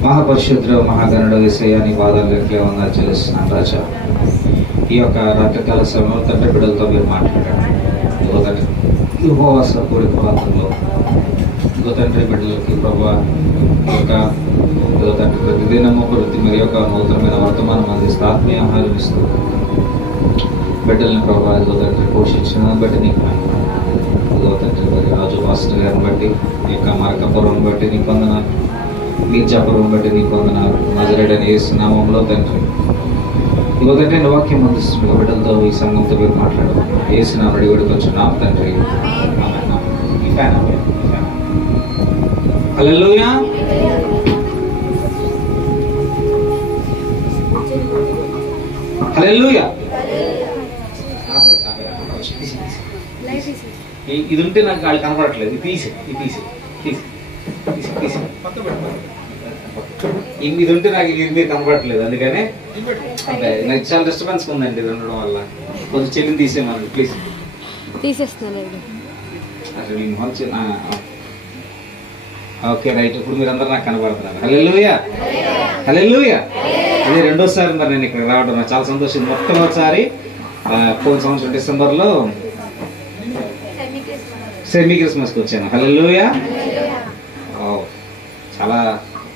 మహాపరిశుద్ధ మహాగణుడు యేసయ్యాని పాదాలకి వందనాలు చెల్లిస్తున్నాను రాజా. ఈ యొక్క రాత్రికాల సమయంలో తండ్రి బిడ్డలతో మీరు మాట్లాడారు. ఉపవాస కోరిక ప్రాంతంలో తండ్రి బిడ్డలకి ప్రభా యొక్క తండ్రి ప్రతిదినము ప్రతి మరి యొక్క నూతనమైన వర్తమానం అందిస్తూ ఆత్మీయ ఆహారం ఇస్తూ బిడ్డల్ని ప్రభా తండ్రి పోషించిన బట్టి నీకు తండ్రి మరి రాజు మాస్టర్ గారిని బట్టి ఈ యొక్క మార్కపురం బట్టి నీకు వందనాలు, మీర్జాపురం బట్టి నీకు వందనాలు. నజరేయుడైన యేసు నామములో తండ్రి తండ్రి వాక్యం అందిస్తున్న బిడ్డలతో ఈ సంఘంతో మీరు మాట్లాడడం యేసు నామములో అడిగి వచ్చున్నాం తండ్రి. హల్లెలూయా. హల్లెలూయా. ఇది ఉంటే నాకు వాళ్ళు కనపడట్లేదు. ఇది ఉంటే నాకు ఇది మీరు కనపడట్లేదు, అందుకనే నాకు చాలా డిస్టర్బెన్స్ ఉందండి. ఇది ఉండడం వల్ల కొంచెం చెల్లిని తీసేయమనండి ప్లీజ్. తీసేస్తున్నాను. Okay right. ఇప్పుడు మీరు అందరూ నాకు కనబడుతున్నారు. హల్లెలూయా. హల్లెలూయా. అదే రెండోసారి మరి నేను ఇక్కడ రావడం నాకు చాలా సంతోషం. మొట్టమొదటిసారి పోయిన సంవత్సరం డిసెంబర్లో సెమీ క్రిస్మస్కి వచ్చాను. హల్లెలూయా. చాలా.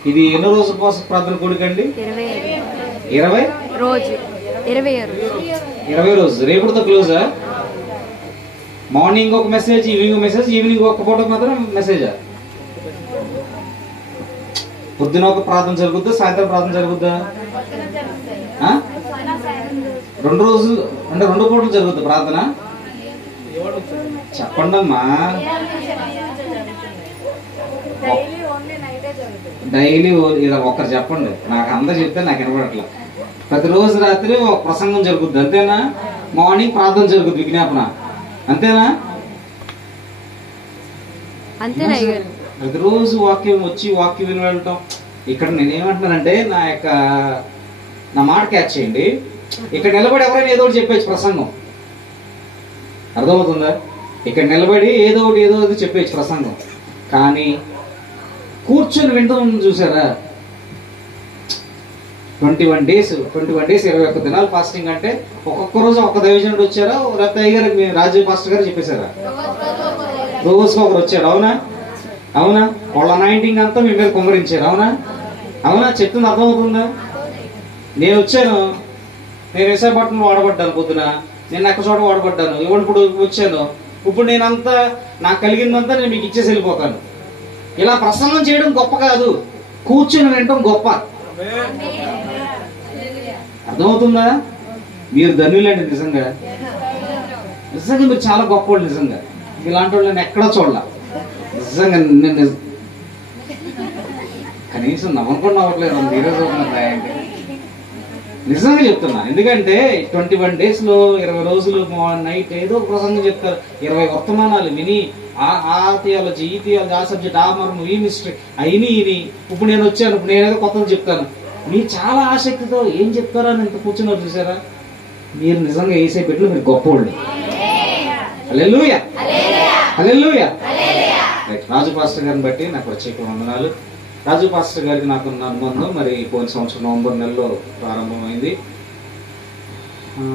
ఇది ఎన్నో రోజుల కోసం ప్రార్థన కూడికండి? 20 రోజు 20 రోజు. రేపుతో క్లోజా? మార్నింగ్ ఒక మెసేజ్, ఈవినింగ్ మెసేజ్, ఈవినింగ్ ఒక పూట మాత్రం మెసేజా? పొద్దున ఒక ప్రార్థన జరుగుద్దా, సాయంత్రం ప్రార్థన జరుగుద్దా? 2 రోజులు అంటే 2 పూటలు జరుగుద్దా ప్రార్థన? చెప్పండి అమ్మా. డైలీ ఇలా ఒక్కరు చెప్పండి, నాకు అందరు చెప్తే నాకు వినపడట్లా. ప్రతిరోజు రాత్రి ఒక ప్రసంగం జరుగుద్ది, అంతేనా? మార్నింగ్ ప్రార్థన జరుగుద్ది, విజ్ఞాపన, అంతేనా? ప్రతిరోజు వాక్యం వచ్చి వాక్యం విని వెళ్ళటం. ఇక్కడ నేనేమంటున్నానంటే నా మాట క్యాచ్ చేయండి. ఇక్కడ నిలబడి ఎవరైనా ఏదో ఒకటి చెప్పేచ్చు ప్రసంగం, అర్థమవుతుందా? ఇక్కడ నిలబడి ఏదో ఒకటి చెప్పేచ్చు ప్రసంగం. కానీ కూర్చొని వింటాం చూసారా? 21 డేస్ 21 దినాలు ఫాస్టింగ్ అంటే ఒక్కొక్క రోజు ఒక దైవజనుడు వచ్చారా, లేకపోతే అయ్యగారు రాజీవ్ పాస్టర్ గారు చెప్పేశారా? రోజుకి ఒకరు వచ్చాడు, అవునా? వాళ్ళ అనాయింటింగ్ అంతా మీ మీద కుమ్మరించారు, అవునా? చెప్తుంది అర్థమవుతుందా? నేను వచ్చాను, నేను విశాఖపట్నం వాడబడ్డాను, పొద్దున నేను ఎక్క చోట వాడబడ్డాను, ఇప్పుడు వచ్చాను. ఇప్పుడు నేనంతా నాకు కలిగిందంతా నేను మీకు ఇచ్చేసి వెళ్ళిపోతాను. ఇలా ప్రసంగం చేయడం గొప్ప కాదు, కూర్చొని వినటం గొప్ప. అర్థమవుతుందా? మీరు ధన్యులండి, నిజంగా మీరు చాలా గొప్ప వాళ్ళు. నిజంగా ఇలాంటి వాళ్ళు నేను ఎక్కడా చూడాల. నిజంగా నేను కనీసం నవ్వకుండా అవ్వట్లేదు, ఈరోజు నిజంగా చెప్తున్నా. ఎందుకంటే 21 days లో 20 రోజులు నైట్ ఏదో ఒక ప్రసంగం చెప్తారు, 20 వర్తమానాలు విని ఆ థియాలజీ, ఈ థియాలజీ, ఆ సబ్జెక్ట్, ఆ మర్మం, ఈ మిస్టరీ అయిని ఇప్పుడు నేను వచ్చాను, ఇప్పుడు నేనేదో కొత్తది చెప్తాను. మీరు చాలా ఆసక్తితో ఏం చెప్తారా అని ఇంత కూర్చున్నారు చూసారా? మీరు నిజంగా వేసే బిడ్డలు మీరు గొప్పవాళ్ళు. హల్లెలూయా, హల్లెలూయా. రాజు పాస్టర్ గారిని బట్టి నాకు ప్రత్యేక వందనాలు. రాజు పాస్టర్ గారికి నాకున్న అనుబంధం మరి పోయిన సంవత్సరం నవంబర్ నెలలో ప్రారంభమైంది.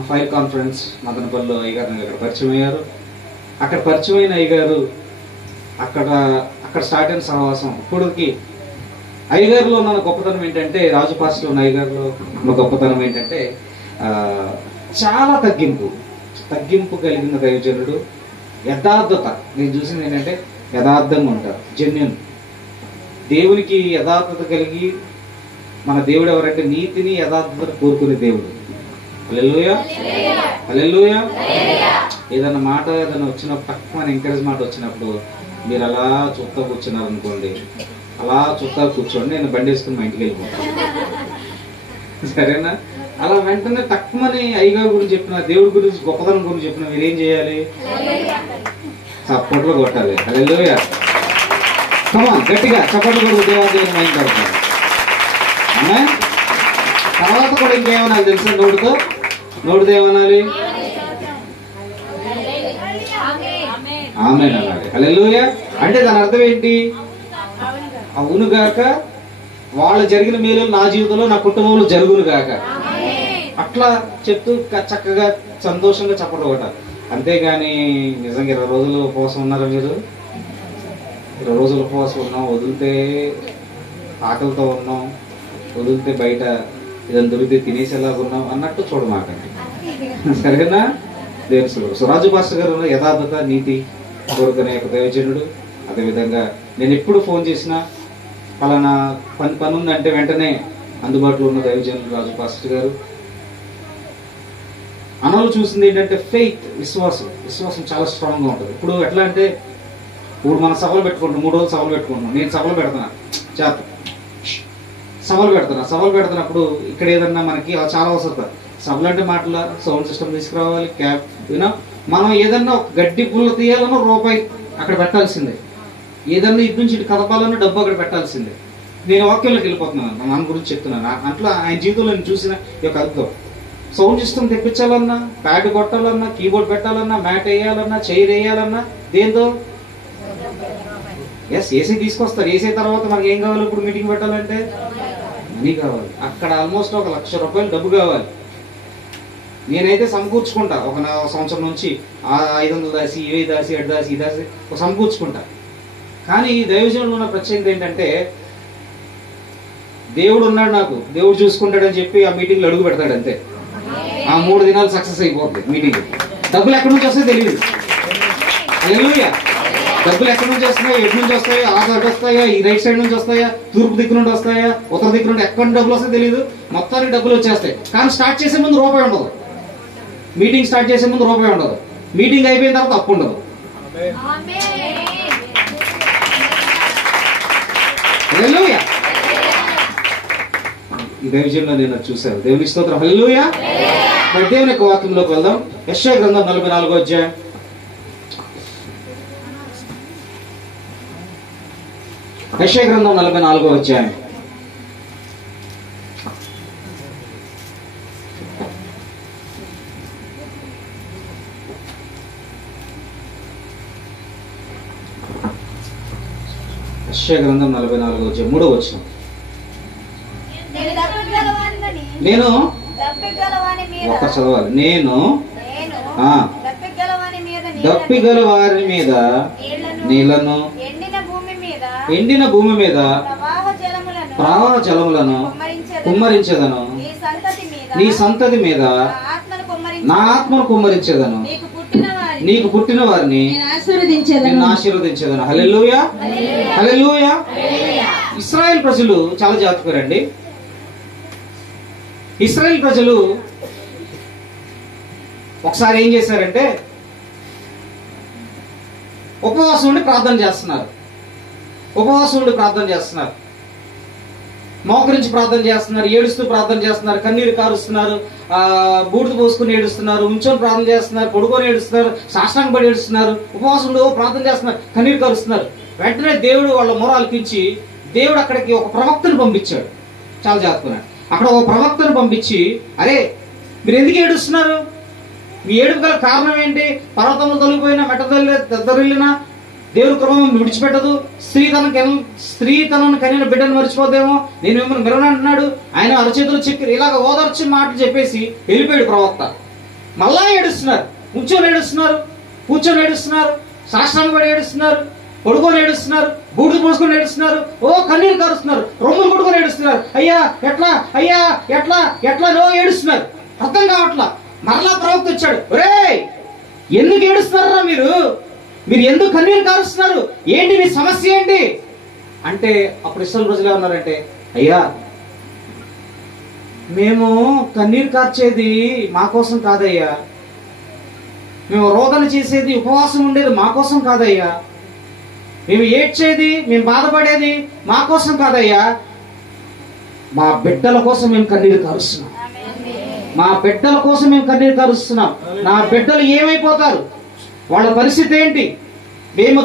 ఫైర్ కాన్ఫరెన్స్ మదనపల్లిలో అయ్యగారు అక్కడ పరిచయం అయ్యారు. అక్కడ పరిచయం అయిన అయ్యగారు అక్కడ స్టార్ట్ అయిన సహవాసం. ఇప్పటికి అయ్యగారులో ఉన్న గొప్పతనం ఏంటంటే, రాజు పాస్టర్ ఉన్న అయ్యగారులో ఉన్న గొప్పతనం ఏంటంటే చాలా తగ్గింపు కలిగిన దైవజనుడు. యథార్థత నేను చూసింది ఏంటంటే యథార్థంగా ఉంటారు, జెన్యూన్. దేవునికి యథార్థత కలిగి, మన దేవుడు ఎవరంటే నీతిని యథార్థతను కోరుకునే దేవుడు. హల్లెలూయా, హల్లెలూయా. ఏదన్నా మాట ఏదైనా వచ్చినప్పుడు, తక్కువ ఎంకరేజ్ మాట వచ్చినప్పుడు మీరు అలా చూస్తా కూర్చున్నారు అనుకోండి, అలా చూస్తా కూర్చోండి, నేను బండి వేసుకుని మా ఇంటికి వెళ్ళిపోతాను, సరేనా? అలా వెంటనే తక్కువని అయ్యగారి గురించి చెప్పిన, దేవుడి గురించి గొప్పతనం గురించి చెప్పిన మీరేం చేయాలి? చప్పట్లు కొట్టాలి. హల్లెలూయా. కమాన్, గట్టిగా చప్పట్లు కొడుకు దేవాదేవుని మైండ్ పడతారు. తర్వాత కూడా ఇంకేమనాలి తెలుసా? నోటితో ఏమనాలి? ఆమేన్ అనాలి. హల్లెలూయా. అంటే దాని అర్థం ఏంటి? అవునుగాక, వాళ్ళు జరిగిన మేలు నా జీవితంలో, నా కుటుంబంలో జరుగును గాక, అట్లా చెప్తూ చక్కగా సంతోషంగా చప్పట్లు కొట్టాలి. అంతేగాని నిజంగా 20 రోజులు ఉపవాసం ఉన్నారా మీరు? 20 రోజులు ఉపవాసం ఉన్నాం, వదిలితే ఆకలితో ఉన్నాం, వదిలితే బయట ఏదైనా దొరికితే తినేసేలాగా ఉన్నాం అన్నట్టు చూడమాకండి, సరేనా? దేవుడు. సో రాజు పాస్టర్ గారు యథార్థత, నీతి కోరుకునే ఒక దైవజనుడు. అదేవిధంగా నేను ఎప్పుడు ఫోన్ చేసినా పలానా పని ఉందంటే వెంటనే అందుబాటులో ఉన్న దైవజనుడు రాజు పాస్టర్ గారు. అన్నలు చూసింది ఏంటంటే ఫెయిత్, విశ్వాసం చాలా స్ట్రాంగ్ గా ఉంటుంది. ఇప్పుడు ఎట్లా అంటే, ఇప్పుడు మనం సభలు పెట్టుకుంటాం, 3 రోజులు సభలు పెట్టుకుంటాం. నేను సభలు పెడుతున్నా, సభలు పెడుతున్నప్పుడు ఇక్కడ ఏదన్నా మనకి చాలా అవసరం. సభలు అంటే మాటల సౌండ్ సిస్టమ్ తీసుకురావాలి, క్యాబ్, మనం ఏదన్నా ఒక గడ్డి పుల్ల తీయాలన్నా రూపాయి అక్కడ పెట్టాల్సిందే, ఏదన్నా ఇటు నుంచి ఇటు కదపాలన్నా డబ్బు అక్కడ పెట్టాల్సిందే. నేను వాక్యంలోకి వెళ్ళిపోతున్నాను, మన గురించి చెప్తున్నాను. అట్లా ఆయన జీవితంలో నేను చూసిన ఈ యొక్క అర్థం. సౌండ్ సిస్టమ్ తెప్పించాలన్నా, ప్యాడ్ కొట్టాలన్నా, కీబోర్డ్ పెట్టాలన్నా, మ్యాట్ వేయాలన్నా, చైర్ వేయాలన్నా, దేంతో? ఏసీ తీసుకొస్తారు. ఏసీ తర్వాత మనకి ఏం కావాలి? ఇప్పుడు మీటింగ్ పెట్టాలంటే మనీ కావాలి. అక్కడ ఆల్మోస్ట్ 1 లక్ష రూపాయలు డబ్బు కావాలి. నేనైతే సమకూర్చుకుంటా, ఒక సంవత్సరం నుంచి 500 దాసి, 1000 దాసి, 8 దాసి, 10 దాసి సమకూర్చుకుంటా. కానీ ఈ దైవజనులు ఉన్న ప్రత్యేకత ఏంటంటే దేవుడు ఉన్నాడు, నాకు దేవుడు చూసుకుంటాడని చెప్పి ఆ మీటింగ్లో అడుగు పెడతాడు అంతే. ఆ 3 దినాలు సక్సెస్ అయిపోతుంది మీటింగ్. డబ్బులు ఎక్కడి నుంచి వస్తాయో తెలియదు. హల్లెలూయా. డబ్బులు ఎక్కడి నుంచి వస్తున్నాయో, ఎటు నుంచి వస్తాయో, ఆ సైడ్ వస్తాయా, ఈ రైట్ సైడ్ నుంచి వస్తాయా, తూర్పు దిక్కు నుండి వస్తాయా, ఉత్తర దిక్కు నుండి ఎక్కడ డబ్బులు వస్తాయో తెలియదు. మొత్తానికి డబ్బులు వచ్చేస్తాయి. కానీ స్టార్ట్ చేసే ముందు రూపాయి ఉండదు. మీటింగ్ స్టార్ట్ చేసే ముందు రూపాయి ఉండదు. మీటింగ్ అయిపోయిన తర్వాత అప్పు ఉండదు. హల్లెలూయా. ఈ దైవజనులో నేను చూశాను. దేవుని స్తోత్రం. హల్లెలూయా. మరి దేవుని యొక్క వాక్యంలోకి వెళ్దాం. యెషయా గ్రంథం 44వ అధ్యాయం. యెషయా గ్రంథం 44వ అధ్యాయం. యెషయా గ్రంథం 44వ అధ్యాయం 3వ వచనం. నేను ఒక చదవాలి. నేను దప్పిగల వారి మీద నీళ్లను, ఎండిన భూమి మీద ప్రవాహ జలములను కుమ్మరించదను. నీ సంతతి మీద నా ఆత్మను కుమ్మరించదను. నీకు పుట్టిన వారిని నేను ఆశీర్వదించదను. హల్లెలూయా. హల్లెలూయా. ఇశ్రాయేల్ ప్రజలు చాలా జాగ్రత్తగారండి. ఇశ్రాయేల్ ప్రజలు ఒకసారి ఏం చేశారంటే ఉపవాసం ఉండి ప్రార్థన చేస్తున్నారు. ఉపవాసం ఉండి ప్రార్థన చేస్తున్నారు. మోకరించి ప్రార్థన చేస్తున్నారు, ఏడుస్తూ ప్రార్థన చేస్తున్నారు, కన్నీరు కారుస్తున్నారు, బూడిద పోసుకుని ఏడుస్తున్నారు, ఉంచొని ప్రార్థన చేస్తున్నారు, పడుకొని ఏడుస్తున్నారు, సాష్టాంగ పడి ఏడుస్తున్నారు, ఉపవాసంలో ప్రార్థన చేస్తున్నారు, కన్నీరు కారుస్తున్నారు. వెంటనే దేవుడు వాళ్ళ మొర ఆలకించి దేవుడు అక్కడికి ఒక ప్రవక్తను పంపించాడు. చాలా జాగ్రత్తగా అక్కడ ఒక ప్రవక్తను పంపించి, అరే మీరు ఎందుకు ఏడుస్తున్నారు? మీ ఏడుపు గల కారణం ఏంటి? పర్వతంలో తొలిగిపోయినా, మెట్టదల్లినా దేవుని కృప విడిచిపెట్టదు. స్త్రీతనం కనిన బిడ్డను మర్చిపోదేమో, నేను మిమ్మల్ని మిరవనంటున్నాడు. ఆయన అరచేతులు చెక్కి ఇలాగ ఓదార్చి మాటలు చెప్పేసి వెళ్ళిపోయాడు ప్రవక్త. మళ్ళా ఏడుస్తున్నారు, కూర్చొని ఏడుస్తున్నారు, సాష్టాంగ పడి ఏడుస్తున్నారు, పడుకొని ఏడుస్తున్నారు, బూడిద పోసుకొని ఏడుస్తున్నారు, ఓ కన్నీరు కారుస్తున్నారు, రొమ్ములు కొట్టుకొని ఏడుస్తున్నారు. అయ్యా ఎట్లా, అయ్యా ఎట్లా ఎట్లా నో ఏడుస్తున్నారు. అర్థం కావట్లా. మరలా ప్రవక్త వచ్చాడు. ఒరేయ్ ఎందుకు ఏడుస్తున్నారా మీరు ఎందుకు కన్నీరు కారుస్తున్నారు? ఏంటి మీ సమస్య ఏంటి అంటే అప్పుడు ఇశ్రాయేలు ప్రజలు ఏమన్నారంటే, అయ్యా మేము కన్నీరు కార్చేది మా కోసం కాదయ్యా, మేము రోదన చేసేది, ఉపవాసం ఉండేది మా కోసం కాదయ్యా, మేము ఏడ్చేది, మేము బాధపడేది మా కోసం కాదయ్యా, మా బిడ్డల కోసం మేము కన్నీరు కారుస్తున్నాం. మా బిడ్డల కోసం మేము కన్నీరు కారుస్తున్నాం. నా బిడ్డలు ఏమైపోతారు? వాళ్ళ పరిస్థితి ఏంటి? మేము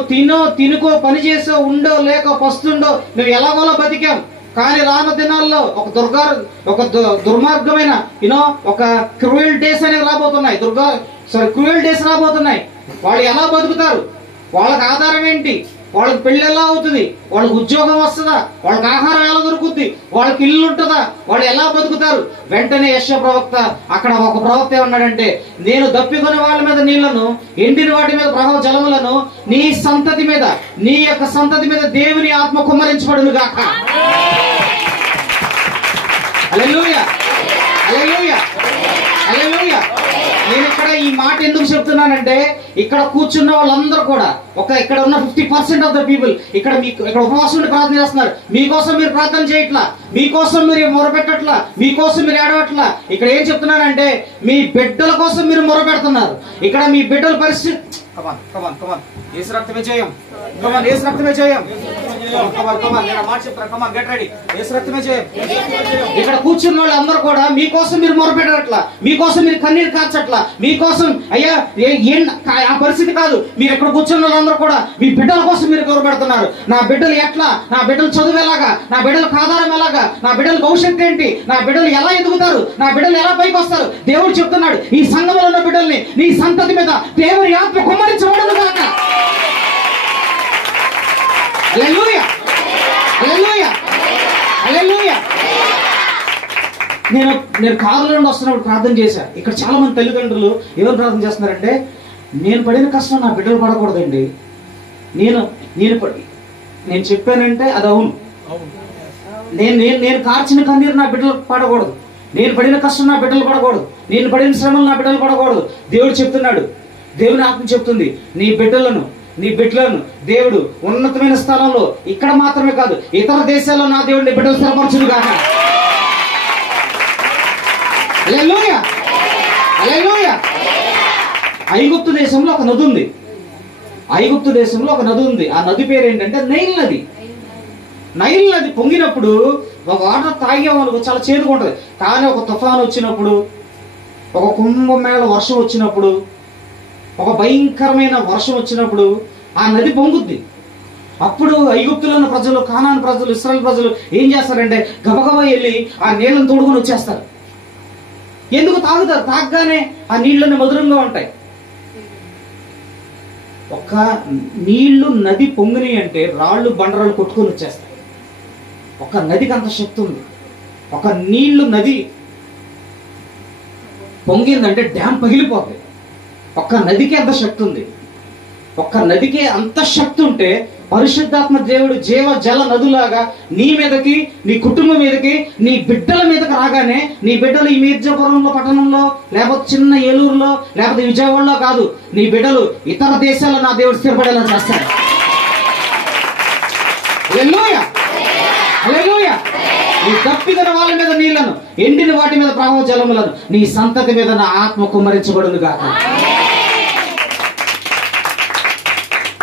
తినుకో పని చేసో ఉండో లేక పస్తుండో మేము ఎలాగోలా బతికాం. కానీ రాను దినాల్లో ఒక దుర్మార్గమైన ఒక క్రూయల్ డేస్ అనేవి రాబోతున్నాయి. క్రూయల్ డేస్ రాబోతున్నాయి. వాళ్ళు ఎలా బతుకుతారు? వాళ్ళకి ఆధారం ఏంటి? వాళ్ళకి పెళ్లి ఎలా అవుతుంది? వాళ్ళకి ఉద్యోగం వస్తుందా? వాళ్ళకి ఆహారం ఎలా దొరుకుద్ది? వాళ్ళకి ఇల్లు ఉంటుందా? వాళ్ళు ఎలా బతుకుతారు? వెంటనే యెషయా ప్రవక్త అక్కడ ఒక ప్రవక్త ఏమన్నాడంటే, నేను దప్పికొని వాళ్ళ మీద నీళ్లను, ఎండిన వాటి మీద ప్రవాహ జలములను నీ సంతతి మీద, నీ యొక్క సంతతి మీద దేవుని ఆత్మ కుమ్మరించబడును గాక. హల్లెలూయా. హల్లెలూయా. హల్లెలూయా. నేను ఇక్కడ ఈ మాట ఎందుకు చెప్తున్నానంటే, ఇక్కడ కూర్చున్న వాళ్ళందరూ కూడా ఇక్కడ ఉన్న 50% ఆఫ్ ద పీపుల్ ఇక్కడ ఉపవాసం ఉండి ప్రార్థన చేస్తున్నారు. మీకోసం మీరు ప్రార్థన చేయట్లా, మీకోసం మీరు మొరపెట్టట్లా, మీకోసం మీరు ఏడవట్లా. ఇక్కడ ఏం చెప్తున్నారంటే, మీ బిడ్డల కోసం మీరు మొరపెడుతున్నారు. ఇక్కడ మీ బిడ్డల పరిస్థితి యేసు రక్తమే జయం. యేసు రక్తమే జయం. యేసు రక్తమే జయం. ఇక్కడ కూర్చున్న వాళ్ళందరూ కూడా మీకోసం మీరు మొరపెట్టట్లా, మీకోసం మీరు కన్నీరు కార్చట్లా, మీకోసం అయ్యా ఆ పరిస్థితి కాదు. మీరు ఇక్కడ కూర్చున్న వాళ్ళందరూ కూడా మీ బిడ్డల కోసం మీరు మొరపెడుతున్నారు. నా బిడ్డలు ఎట్లా, నా బిడ్డలు చదువు ఎలాగా, నా బిడ్డలకు ఆధారం ఎలాగా, నా బిడ్డల భవిష్యత్తు ఏంటి, నా బిడ్డలు ఎలా ఎదుగుతారు, నా బిడ్డలు ఎలా పైకి వస్తారు? దేవుడు చెప్తున్నాడు, ఈ సంఘంలో ఉన్న బిడ్డల్ని నీ సంతతి మీద దేవుని ఆత్మ కుమ్మరించబడును గాక. హల్లెలూయా. హల్లెలూయా. హల్లెలూయా. నేను కారులో నుండి వస్తున్నప్పుడు ప్రార్థన చేశా. ఇక్కడ చాలా మంది తల్లిదండ్రులు ఎవరు ప్రార్థన చేస్తున్నారంటే, నేను పడిన కష్టం నా బిడ్డలు పడకూడదండి. నేను చెప్పానంటే అది అవును. నేను కార్చిన కన్నీరు నా బిడ్డలు పడకూడదు, నేను పడిన కష్టం నా బిడ్డలు పడకూడదు, నేను పడిన శ్రమలు నా బిడ్డలు పడకూడదు. దేవుడు చెప్తున్నాడు, దేవుని ఆత్మ చెప్తుంది, నీ బిడ్డలను దేవుడు ఉన్నతమైన స్థలంలో ఇక్కడ మాత్రమే కాదు ఇతర దేశాల్లో నా దేవుడిని బిడ్డలు స్థిరపరచును గాక. హల్లెలూయా, హల్లెలూయా. ఐగుప్తు దేశంలో ఒక నది ఉంది. ఐగుప్తు దేశంలో ఒక నది ఉంది. ఆ నది పేరు ఏంటంటే నైల్ నది. నైల్ నది పొంగినప్పుడు ఒక వాటర్ తాగేవాళ్ళకు చాలా చేదుగా ఉంటుంది. కానీ ఒక తుఫాను వచ్చినప్పుడు, ఒక కుంభమేళ వర్షం వచ్చినప్పుడు, ఒక భయంకరమైన వర్షం వచ్చినప్పుడు ఆ నది పొంగుద్ది. అప్పుడు ఐగుప్తులో ఉన్న ప్రజలు, కానాన్ ప్రజలు, ఇశ్రాయేల్ ప్రజలు ఏం చేస్తారంటే గబగబా వెళ్ళి ఆ నీళ్లను తోడుకొని వచ్చేస్తారు. ఎందుకు తాగుతారు? తాగగానే ఆ నీళ్లన్నీ మధురంగా ఉంటాయి. ఒక నీళ్లు నది పొంగిని అంటే రాళ్ళు బండరాళ్ళు కొట్టుకొని వచ్చేస్తాయి. ఒక నదికి అంత శక్తి ఉంది. ఒక నీళ్లు నది పొంగిందంటే డ్యామ్ పగిలిపోతుంది. ఒక్క నదికి అంత శక్తి ఉంది. ఒక్క నదికి అంత శక్తి ఉంటే పరిశుద్ధాత్మ దేవుడు జీవ జల నదులాగా నీ మీదకి, నీ కుటుంబం మీదకి, నీ బిడ్డల మీదకి రాగానే నీ బిడ్డలు ఈ మీర్జాపురంలో పట్టణంలో, లేకపోతే చిన్న ఏలూరులో, లేకపోతే విజయవాడలో కాదు, నీ బిడ్డలు ఇతర దేశాల్లో నా దేవుడు స్థిరపడేలా చేస్తాడు. హల్లెలూయా, హల్లెలూయా. నీ దప్పిగల వాళ్ళ మీద నీళ్లను, ఎండిన వాటి మీద ప్రవాహ జలములను, నీ సంతతి మీద నా ఆత్మ కుమ్మరించబడును గాక.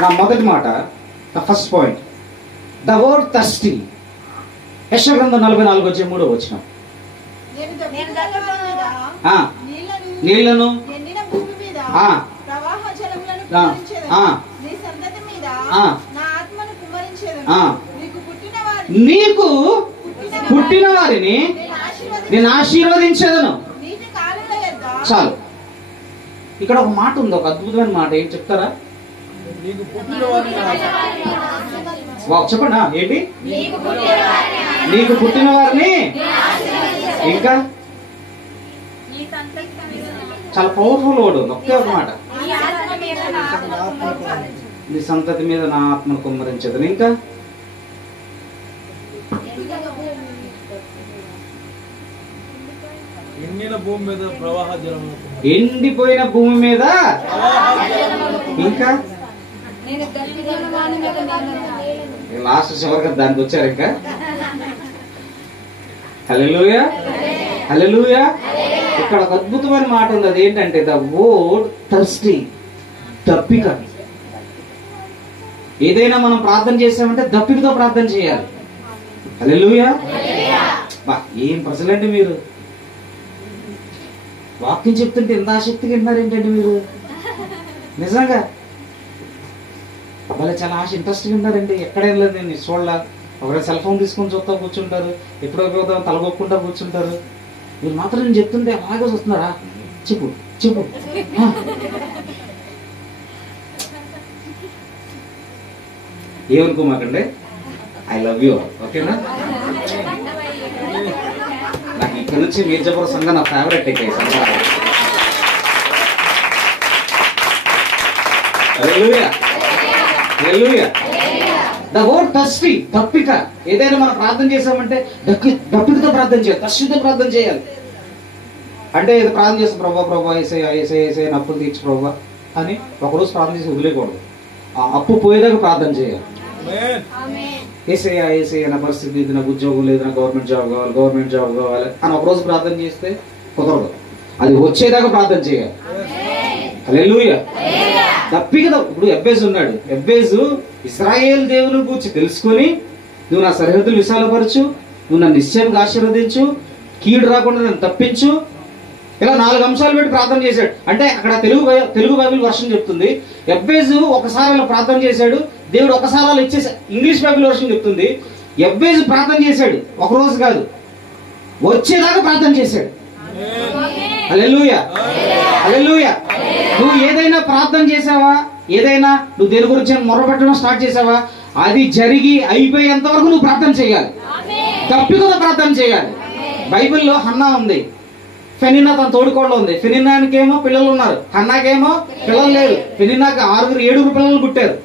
నా మొదటి మాట, first point, the word thirsty. యెషయా గ్రంథం 44:3 నీళ్లను నీకు పుట్టిన వారిని నేను ఆశీర్వదించేదను. చాలు. ఇక్కడ ఒక మాట ఉంది, ఒక అద్భుతమైన మాట. ఏం చెప్తారా? చెప్పండి. ఏంటి? నీకు పుట్టిన వారిని, ఇంకా చాలా పవర్ఫుల్ వర్డ్ ఉంది. ఒకే ఒక మాట, నీ సంతతి మీద నా ఆత్మను కుమ్మరించదు. ఇంకా ఎండిపోయిన భూమి మీద, ఇంకా లాస్ట్ చివరికి దానికి వచ్చారు. ఇంకా హల్లెలూయా, హల్లెలూయా. ఇక్కడ ఒక అద్భుతమైన మాట ఉంది. అది ఏంటంటే ద వర్డ్ థర్స్టీ, దప్పిక. ఏదైనా మనం ప్రార్థన చేసామంటే దప్పికతో ప్రార్థన చేయాలి. హల్లెలూయా. బా, ఏం ప్రజలండి మీరు! వాక్యం చెప్తుంటే ఎంత ఆసక్తిగా విన్నారేంటండి మీరు! నిజంగా వాళ్ళ చాలా ఇంట్రెస్ట్గా ఉన్నారండి. ఎక్కడేం లేదు, నేను చూడలా. ఒకవేళ సెల్ ఫోన్ తీసుకొని చూస్తా కూర్చుంటారు, ఎప్పుడో తలగొక్కుంటా కూర్చుంటారు. మీరు మాత్రం నేను చెప్తుంటే అలాగే వస్తున్నారా? చెప్పు చెప్పు. ఏమనుకోమాకండి, ఐ లవ్ యూ. ఓకేనా? నాకు ఇక్కడ నుంచి మీర్జాపురం సంఘం నా ఫేవరెట్ ఎక్కాయి. Hallelujah, hallelujah. The word thirsty, దప్పిక. ఏదైనా మనం ప్రార్థన చేసామంటే దప్పికతో ప్రార్థన చేయాలి, థర్స్టీతో ప్రార్థన చేయాలి. అంటే ఏదో ప్రార్థన చేస్తాం, ప్రభా ఏసే అప్పులు తీర్చు ప్రభా అని ఒకరోజు ప్రార్థన చేసి వదిలేకూడదు. ఆ అప్పు పోయేదాకా ప్రార్థన చేయాలి. ఏసయ్య నా పరిస్థితి ఇది, నాకు ఉద్యోగం లేదు, నాకు గవర్నమెంట్ జాబ్ కావాలి అని ఒకరోజు ప్రార్థన చేస్తే కుదరదు. అది వచ్చేదాకా ప్రార్థన చేయాలి. హల్లెలూయా. దప్పిక. ఇప్పుడు ఎబ్బేజు ఉన్నాడు. ఎబ్బేజు ఇశ్రాయేల్ దేవుని గురించి తెలుసుకొని, నువ్వు నా సరిహద్దులు విశాలపరచు, నువ్వు నన్ను నిశ్చయంగా ఆశీర్వదించు, కీడు రాకుండా నన్ను తప్పించు, ఇలా 4 అంశాలు పెట్టి ప్రార్థన చేశాడు. అంటే అక్కడ తెలుగు బైబిల్ వర్షన్ చెప్తుంది, ఎబ్బేజు ఒకసారి ఇలా ప్రార్థన చేశాడు, దేవుడు ఒకసారి అలా ఇచ్చేసాడు. ఇంగ్లీష్ బైబిల్ వర్షన్ చెప్తుంది, ఎబ్బేజు ప్రార్థన చేశాడు, ఒక రోజు కాదు, వచ్చేదాకా ప్రార్థన చేశాడు. హల్లెలూయా, హల్లెలూయా. నువ్వు ఏదైనా ప్రార్థన చేసావా, ఏదైనా నువ్వు దేని గురించి మొరపెట్టడం స్టార్ట్ చేసావా, అది జరిగి అయిపోయేంత వరకు నువ్వు ప్రార్థన చేయాలి. తప్పికతో ప్రార్థన చేయాలి. బైబిల్లో హన్నా ఉంది, ఫెనిన్నా తన తోడుకోడలో ఉంది. ఫెనిన్నాకేమో పిల్లలు ఉన్నారు, హన్నాకేమో పిల్లలు లేరు. ఫెనిన్నాకి 6-7 పిల్లలు పుట్టారు.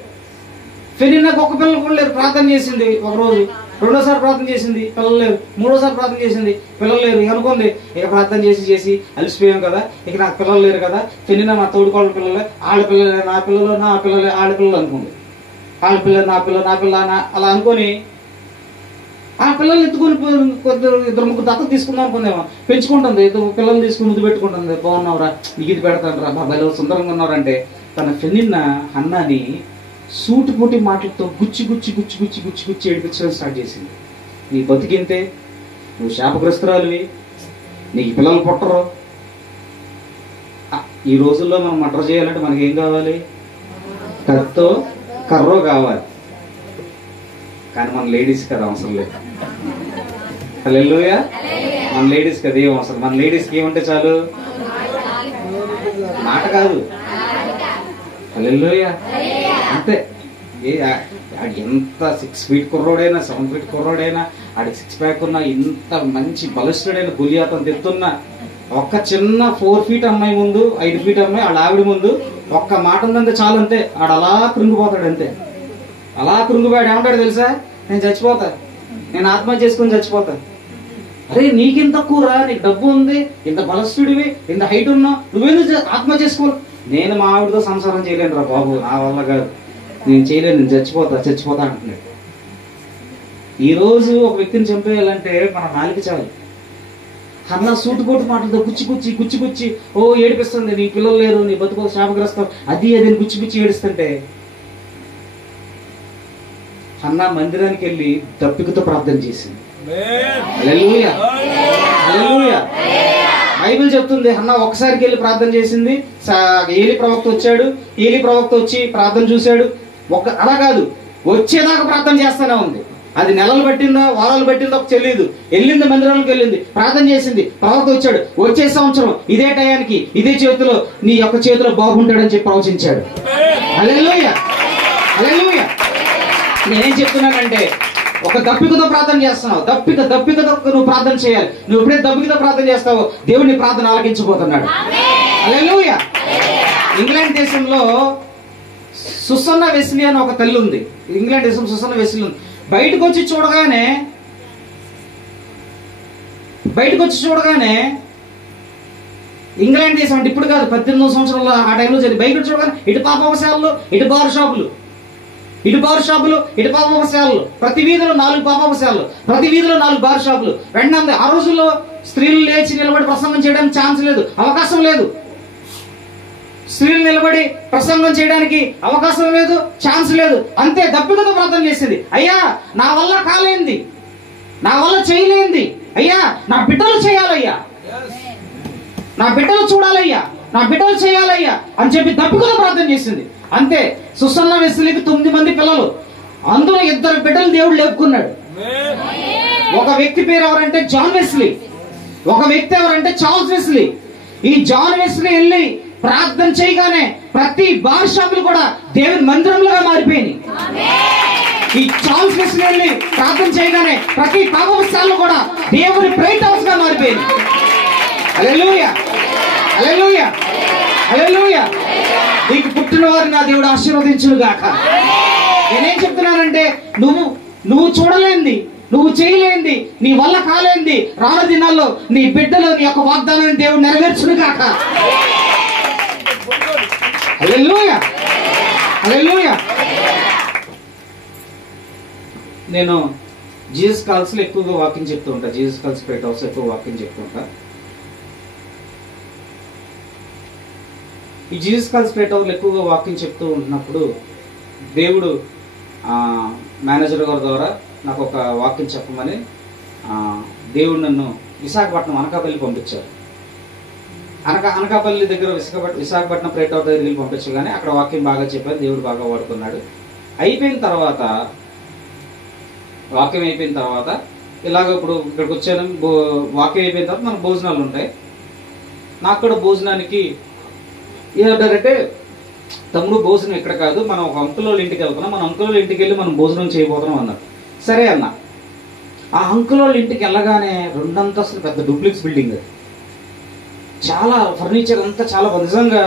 ఫెనిన్నాకి ఒక పిల్లలు కూడా లేరు. ప్రార్థన చేసింది ఒకరోజు, రెండోసారి ప్రార్థన చేసింది, పిల్లలు లేరు. మూడోసారి ప్రార్థన చేసింది, పిల్లలు లేరు. అనుకుంది ఇక ప్రార్థన చేసి అలసిపోయాం కదా, ఇక నాకు పిల్లలు లేరు కదా, పెళ్ళిన మా తోడుకోళ్ళ పిల్లలే, ఆడపిల్లలే నా పిల్లలు, నా పిల్లలే ఆడపిల్లలు అనుకుంది. ఆడపిల్ల నా పిల్ల అలా అనుకొని ఆ పిల్లల్ని ఎత్తుకొని ఇద్దరు ముగ్గురు దత్తత తీసుకుందాం అనుకుందేమో. పెంచుకుంటుంది, ఇద్దరు పిల్లల్ని తీసుకుని ముద్దు పెట్టుకుంటుంది. బాగున్నావురా, నీకు ఇది పెడతాను రా బాబాయ్, సుందరంగా ఉన్నారంటే తన ఫ్రెండ్ అన్నాని సూటిపోటి మాటలతో గుచ్చి ఏడిపించడం స్టార్ట్ చేసింది. నీ బతికింతే, నువ్వు శాపగ్రస్తురాలివి, నీకు పిల్లలు పుట్టరు. ఈ రోజుల్లో మనం మటర్ చేయాలంటే మనకి ఏం కావాలి? కత్తో కర్రో కావాలి. కానీ మన లేడీస్ కదా అవసరం లేదు. హల్లెలూయా. మన లేడీస్ కదా ఏం అవసరం. మన లేడీస్కి ఏమంటే చాలు, మాట కాదు. హల్లెలూయా. అంతే. ఎంత 6 feet కుర్రోడైనా 7 feet కుర్రోడైనా ఆడికి 6 pack ఉన్నా, ఇంత మంచి బలిష్ఠుడైన గులియాతం తెస్తున్నా, ఒక్క చిన్న 4 feet అమ్మాయి ముందు, 5 feet అమ్మాయి వాళ్ళ ఆవిడ ముందు ఒక్క మాట ఉందంటే చాలు, అంతే. ఆడు అలా కృంగిపోతాడు. అంతే, అలా కృంగిపోయాడు. ఏమంటాడు తెలుసా? నేను చచ్చిపోతా, నేను ఆత్మహత్య చేసుకుని చచ్చిపోతా. అరే నీకెంత తక్కువరా, నీకు డబ్బు ఉంది, ఇంత బలస్తుడివి, ఇంత హైట్ ఉన్నావు, నువ్వేందుకు ఆత్మహత్య చేసుకో? నేను మా ఆవిడతో సంసారం చేయలేను రా బాబు, నా వల్ల కాదు, నేను చేయలేను, నేను చచ్చిపోతా అంటున్నాడు. ఈ రోజు ఒక వ్యక్తిని చంపేయాలంటే మన నాలుగు చాలు. అలా సూటుపోటు మాటలతో గుచ్చి ఓ ఏడిపిస్తుంది, నీ పిల్లలు లేరు, నీ బతుకు శాపగ్రస్తం, అది గుచ్చి ఏడుస్తుంటే అన్న మందిరానికి వెళ్ళి దప్పికతో ప్రార్థన చేసింది. హల్లెలూయా, హల్లెలూయా. బైబిల్ చెప్తుంది అన్న ఒకసారికి వెళ్ళి ప్రార్థన చేసింది. ఏలి ప్రవక్త వచ్చాడు, ఏలి ప్రవక్త వచ్చి ప్రార్థన చూశాడు. అలా కాదు, వచ్చేదాకా ప్రార్థన చేస్తానే ఉంది. అది నెలలు పట్టిందో వారాలు పట్టిందో తెలియదు. వెళ్ళింది, మందిరానికి వెళ్ళింది, ప్రార్థన చేసింది. ప్రవక్త వచ్చాడు, వచ్చే సంవత్సరం ఇదే టయానికి ఇదే చేతిలో నీ యొక్క చేతిలో బాగుంటాడని చెప్పి ప్రవచించాడు. హల్లెలూయా, హల్లెలూయా. నేనేం చెప్తున్నానంటే, ఒక దప్పికతో ప్రార్థన చేస్తున్నావు, దప్పికతో నువ్వు ప్రార్థన చేయాలి. నువ్వు ఎప్పుడైతే దప్పికతో ప్రార్థన చేస్తావో దేవుడి ప్రార్థన ఆలకించబోతున్నాడు. హల్లెలూయా. ఇంగ్లాండ్ దేశంలో సుసన్న వెస్లీ అని ఒక తల్లి ఉంది. ఇంగ్లాండ్ దేశం సుసన్న వెస్లీ ఉంది. బయటకు వచ్చి చూడగానే ఇంగ్లాండ్ దేశం అంటే ఇప్పుడు కాదు, 18వ సంవత్సరంలో ఆ టైంలో జరిగింది. బయట చూడగానే ఇటు పాపవశాలలో, ఇటు బార్ షాపులు, ఇటు పాపవశాలలు, ప్రతి వీధిలో 4 పాపవశాలలు, ప్రతి వీధిలో 4 బార్ షాపులు. వెంటనే ఆ రోజుల్లో స్త్రీలు లేచి నిలబడి ప్రసంగం చేయడానికి ఛాన్స్ లేదు, అవకాశం లేదు. స్త్రీలు నిలబడి ప్రసంగం చేయడానికి అవకాశం లేదు, ఛాన్స్ లేదు. అంతే, దప్పికతో ప్రార్థన చేసింది. అయ్యా నా వల్ల కాలేంది, నా వల్ల చేయలేంది, అయ్యా నా బిడ్డలు చేయాలయ్యా, నా బిడ్డలు చూడాలయ్యా, నా బిడ్డలు చేయాలయ్యా అని చెప్పి దప్పికతో ప్రార్థన చేసింది. అంతే. సుసన్న వెస్లీకి 9 మంది పిల్లలు, అందులో 2 బిడ్డలు దేవుడు లేపుకున్నాడు. ఒక వ్యక్తి పేరు ఎవరంటే జాన్ వెస్లీ, ఒక వ్యక్తి ఎవరంటే చార్ల్స్ వెస్లీ. ఈ జాన్ వెస్లీ వెళ్ళి ప్రార్థన చేయగానే ప్రతి బార్ షాపులు కూడా దేవుని మందిరంలోగా మారిపోయింది. ఈ చార్ల్స్ వెస్లీ వెళ్ళి ప్రార్థన చేయగానే ప్రతి పాపస్థానాలు కూడా దేవుని ప్రేట్ హౌస్ గా మారిపోయింది. హల్లెలూయా, హల్లెలూయా, హల్లెలూయా. నీకు పుట్టిన వారిని నా దేవుడు ఆశీర్వదించును గాక. నేనేం చెప్తున్నానంటే, నువ్వు చూడలేంది, నువ్వు చేయలేంది, నీ వల్ల కాలేంది, రాను దినాల్లో నీ బిడ్డలు నీ యొక్క వాగ్దానాన్ని దేవుడు నెరవేర్చును గాక. హల్లెలూయా, హల్లెలూయా. నేను జీసస్ కాల్స్ లో ఎక్కువగా వాకింగ్ చెప్తూ ఉంటా. జీసస్ కాల్స్ ప్రేట్ హౌస్ ఎక్కువ వాకింగ్ చెప్తూ ఉంటా. ఈ జీసస్ కాల్స్ ప్రేట్ హౌస్ ఎక్కువగా వాకింగ్ చెప్తూ ఉంటున్నప్పుడు దేవుడు మేనేజర్ గారి ద్వారా నాకు ఒక వాకింగ్ చెప్పమని దేవుడు నన్ను విశాఖపట్నం అనకాపల్లి పంపించారు. అనకాపల్లి దగ్గర విశాఖపట్నం ప్రేట్ హౌస్ దగ్గరికి పంపించగానే అక్కడ వాక్యం బాగా చెప్పారు, దేవుడు బాగా వాడుకున్నాడు. వాక్యం అయిపోయిన తర్వాత ఇలాగ ఇప్పుడు ఇక్కడికి వచ్చాను. వాక్యం అయిపోయిన తర్వాత మనకు భోజనాలు ఉంటాయి. నాకు కూడా భోజనానికి ఏమంటారంటే, తమ్ముడు భోజనం ఇక్కడ కాదు, మనం ఒక అంకుల్ వాళ్ళ ఇంటికి వెళ్తున్నాం, మన అంకుల్ వాళ్ళ ఇంటికి వెళ్ళి మనం భోజనం చేయబోతున్నాం అన్నారు. సరే అన్న. ఆ అంకుల్ వాళ్ళ ఇంటికి వెళ్ళగానే 2 అంతస్తులు పెద్ద డూప్లెక్స్ బిల్డింగ్, చాలా ఫర్నిచర్ అంతా చాలా నిజంగా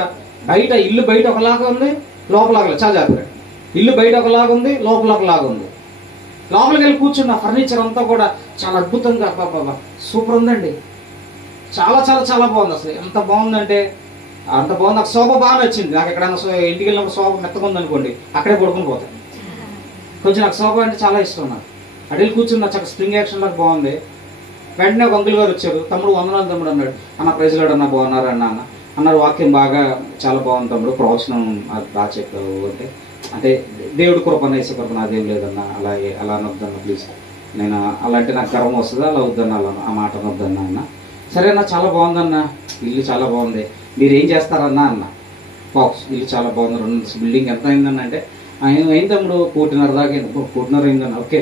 ఇల్లు బయట ఒకలాగా ఉంది, లోపల చాలా జాగ్రత్త. ఇల్లు బయట ఒకలాగా ఉంది, లోపల ఒకలాగా ఉంది. లోపలికి వెళ్ళి కూర్చున్న ఫర్నిచర్ అంతా కూడా చాలా అద్భుతంగా బాబా సూపర్ ఉందండి, చాలా చాలా చాలా బాగుంది. అసలు ఎంత బాగుందంటే అంత బాగుంది. నాకు సోఫా బాగా నచ్చింది. నాకు ఎక్కడైనా ఇంటికి వెళ్ళినప్పుడు సోఫా మెత్తగా ఉందనుకోండి, అక్కడే పడుకుని పోతాను. కొంచెం నాకు సోఫా అంటే చాలా ఇష్టం. నాకు అడిగి కూర్చున్న చక్క స్ప్రింగ్ యాక్షన్ లాగా బాగుంది. వెంటనే ఒక అంకుల్ గారు వచ్చారు. తమ్ముడు వందనాలు తమ్ముడు అన్నాడు. అన్న ప్రైజ్ లార్డ్ అన్న, బాగున్నారు అన్న అన్నారు. వాక్యం బాగా చాలా బాగుంది తమ్ముడు, ప్రవచనం అది బాగా చెప్పావు అంటే దేవుడి కృప నేసే కృప నాదేం లేదన్న, అలా అనొద్దన్న ప్లీజ్, నేను అలా అంటే నాకు గర్వం వస్తుంది, అలా వద్దన్న, అలా ఆ మాట అనొద్దన్న అన్న. సరే అన్న చాలా బాగుందన్న, ఇల్లు చాలా బాగుంది, మీరు ఏం చేస్తారన్నా అన్న. బాక్స్ ఇల్లు చాలా బాగుంది, 2 బిల్డింగ్ ఎంత అయిందన్న అంటే అయింది తమ్ముడు 1.5 దాకా అయింది. 1.5 అయిందన్న. ఓకే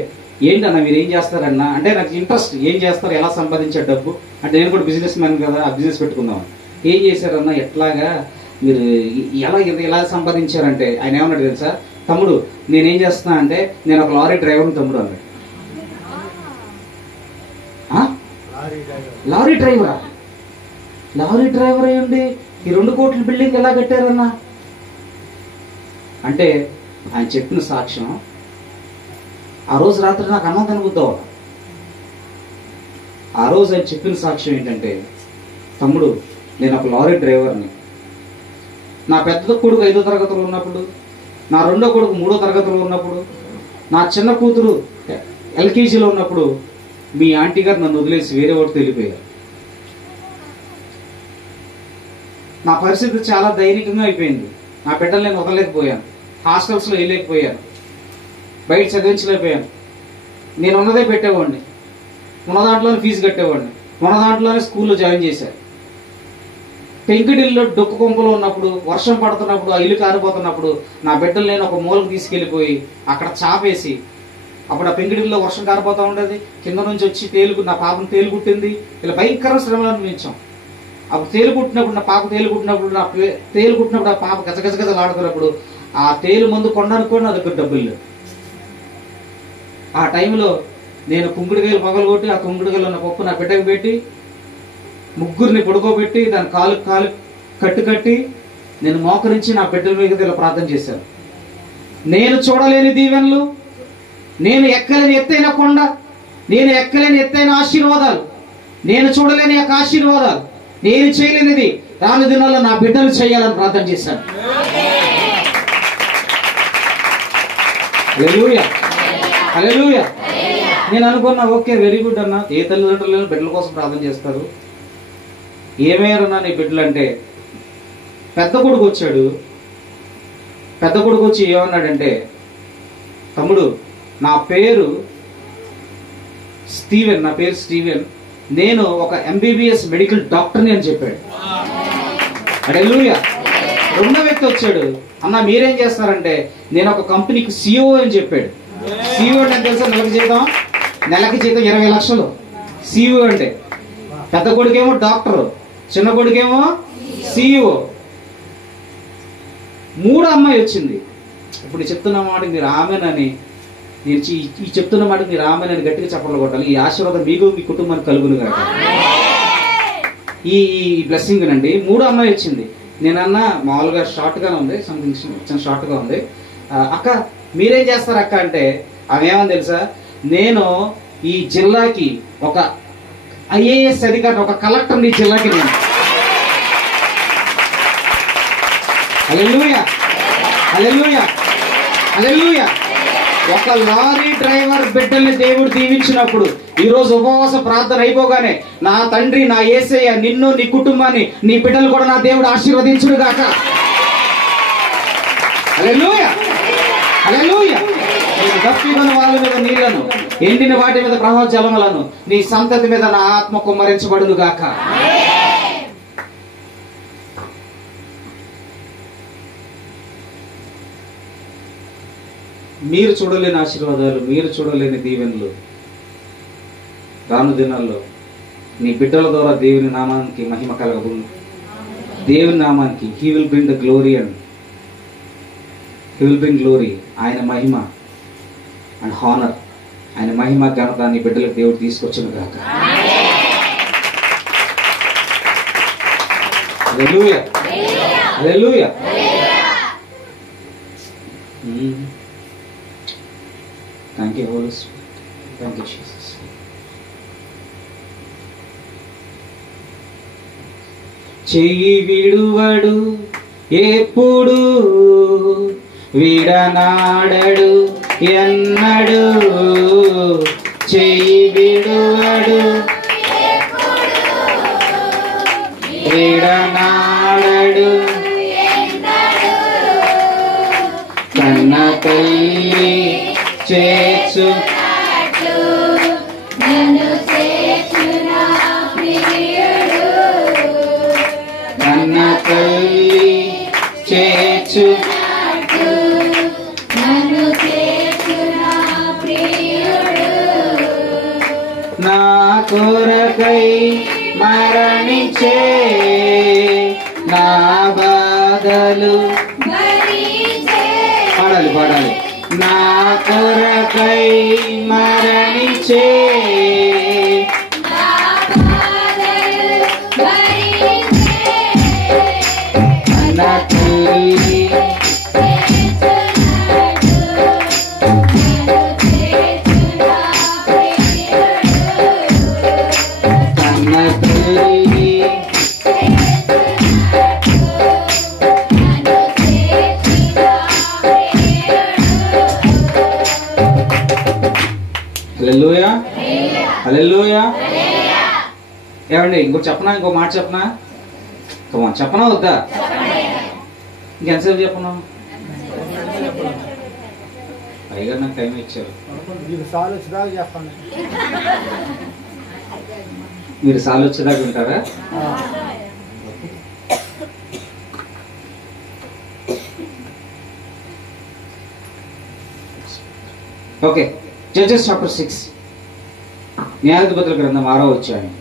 ఏంటన్నా మీరు ఏం చేస్తారన్నా అంటే నాకు ఇంట్రెస్ట్, ఏం చేస్తారు, ఎలా సంపాదించే డబ్బు అంటే నేను కూడా బిజినెస్ మ్యాన్ కదా, ఆ బిజినెస్ పెట్టుకుందాం. ఏం చేశారన్నా, ఎట్లాగా మీరు ఎలా సంపాదించారంటే ఆయన ఏమన్నాడు తెలుసా, తమ్ముడు నేనేం చేస్తున్నా అంటే నేను ఒక లారీ డ్రైవర్ని తమ్ముడు అన్నాడు. లారీ డ్రైవరా? లారీ డ్రైవర్ అయ్యండి ఈ 2 కోట్ల బిల్డింగ్ ఎలా కట్టారన్నా అంటే ఆయన చెప్పిన సాక్ష్యం ఆ రోజు రాత్రి నాకు అన్నం తినబుద్దావు. ఆ రోజు ఆయన చెప్పిన సాక్ష్యం ఏంటంటే, తమ్ముడు నేను ఒక లారీ డ్రైవర్ని, నా పెద్ద కొడుకు 5వ తరగతిలో ఉన్నప్పుడు, నా 2వ కొడుకు 3వ తరగతిలో ఉన్నప్పుడు, నా చిన్న కూతురు ఎల్కేజీలో ఉన్నప్పుడు మీ ఆంటీ గారు నన్ను వదిలేసి వేరే వాడితో వెళ్ళిపోయారు. నా పరిస్థితి చాలా దైనికంగా అయిపోయింది. నా బిడ్డలు నేను వదలలేకపోయాను, హాస్టల్స్లో వెళ్ళలేకపోయాను, బయట చదివించలేకపోయాను. నేను ఉన్నదే పెట్టేవాడిని, ఉన్న దాంట్లోనే ఫీజు కట్టేవాడిని, ఉన్న దాంట్లోనే స్కూల్లో జాయిన్ చేశాను. పెంకుడిల్లో డొక్కు కొంపలో ఉన్నప్పుడు, వర్షం పడుతున్నప్పుడు, ఆ ఇల్లు కారిపోతున్నప్పుడు నా బిడ్డలు నేను ఒక మూలకు తీసుకెళ్ళిపోయి అక్కడ చాపేసి, అప్పుడు ఆ పెంకుడిల్లో వర్షం కారిపోతూ ఉండేది, కింద నుంచి వచ్చి నా పాపను తేలుకుట్టింది. ఇలా భయంకర శ్రమలు అనిపించాం. అప్పుడు తేలుకుట్టినప్పుడు నా పాప తేలుకుట్టినప్పుడు ఆ పాప గజగజగజలాడుతున్నప్పుడు ఆ తేలు మందు కొనడానికి కూడా నా దగ్గర డబ్బులు లేవు. ఆ టైంలో నేను కుంకుడుకాయలు పగలగొట్టి ఆ కుంకుడుకాయలు ఉన్న పప్పు నా బిడ్డకు పెట్టి, ముగ్గురిని పడుకోబెట్టి దాని కాలు కట్టి నేను మోకరించి నా బిడ్డల మీద ఇలా ప్రార్థన చేశాను. నేను చూడలేని దీవెనలు, నేను ఎక్కలేని ఎత్తైన కొండ, నేను ఎక్కలేని ఎత్తైన ఆశీర్వాదాలు, నేను చూడలేని యొక్క ఆశీర్వాదాలు, నేను చేయలేనిది రాను దినాల్లో నా బిడ్డలు చేయాలని ప్రార్థన చేశాను. హల్లెలూయా, హల్లెలూయా. నేను అనుకున్నా ఓకే వెరీ గుడ్ అన్న, ఏ తల్లిదండ్రులు బిడ్డల కోసం ప్రార్థన చేస్తారు, ఏమయ్యారన్నా నీ బిడ్డలు అంటే. పెద్ద కొడుకు వచ్చాడు. పెద్ద కొడుకు వచ్చి ఏమన్నాడంటే, తమ్ముడు నా పేరు స్టీవెన్, నేను ఒక MBBS మెడికల్ డాక్టర్ని అని చెప్పాడు. హల్లెలూయా. 2వ వ్యక్తి వచ్చాడు, అన్న మీరేం చేస్తారంటే నేను ఒక కంపెనీకి CEO అని చెప్పాడు. CEO అంటే తెలుసా, నెలకి జీతం 20 లక్షలు CEO అంటే. పెద్ద కొడుకేమో డాక్టర్, చిన్న కొడుకేమో CEO. 3వ అమ్మాయి వచ్చింది. ఇప్పుడు చెప్తున్న మాట మీరు ఆమెనని, నేను ఈ చెప్తున్న మాట మీరు ఆమెనని గట్టిగా చప్పట్లు కొట్టాలి. ఈ ఆశీర్వాదం మీకు మీ కుటుంబానికి కలుగును కాక. ఈ బ్లెస్సింగ్ నండి. 3వ అమ్మాయి వచ్చింది. నేనన్నా మామూలుగా షార్ట్గానే ఉంది, సంథింగ్ షార్ట్గా ఉంది. అక్క మీరేం చేస్తారు అక్క అంటే ఆమె ఏమని తెలుసా, నేను ఈ జిల్లాకి ఒక IAS అధికారి, ఒక కలెక్టర్ ఈ జిల్లాకి నేను. హల్లెలూయా, హల్లెలూయా, హల్లెలూయా. ఒక లారీ డ్రైవర్ బిడ్డల్ని దేవుడు దీవించినప్పుడు, ఈ రోజు ఉపవాస ప్రార్థన అయిపోగానే నా తండ్రి, నా యేసయ్య నిన్ను, నీ కుటుంబాన్ని, నీ బిడ్డలు కూడా నా దేవుడు ఆశీర్వదించును గాక. హల్లెలూయా, హల్లెలూయా. దప్పికొన్న వాళ్ళ మీద నీళ్లను, ఎండిన వాటి మీద ప్రవాహ జలములను, నీ సంతతి మీద నా ఆత్మ కుమ్మరించబడును గాక. మీరు చూడలేని ఆశీర్వాదాలు, మీరు చూడలేని దీవెనలు రాను దినాల్లో నీ బిడ్డల ద్వారా దేవుని నామానికి మహిమ కలగదు. దేవుని నామానికి he will bring the glory and he will bring glory. ఆయన మహిమ అండ్ హానర్, ఆయన మహిమ ఘనత నీ బిడ్డలకు దేవుడు తీసుకొచ్చును గాక. Hallelujah, hallelujah. Thank you holy spirit. Thank you Jesus. చెయ్యి విడువడు ఎప్పుడు విడనాడడు ఎన్నడు, చెయ్యి విడువడు విడనాడడు, కన్న తల్లి చేర్చు కన్న తల్లి చేర్చు నా కొరకై మరణించే నా బాధలు పాడాలి పాడాలి. నా కొరకై మరణించే నా తల్లి కన్న తల్లి హల్లెలూయా హల్లెలూయా. ఏమండి ఇంకో చెప్పనా, ఇంకో మాట చెప్పనా? చెప్పనా వద్దా? ఇంకెంతసేపు చెప్పను? పైగా నాకు టైం ఇచ్చారు. మీరు సార్లు వచ్చేదాకా ఉంటారా? ఓకే. జడ్జెస్ చాప్టర్ 6, న్యాయాధిపతుల గ్రంథం 6వ అధ్యాయం.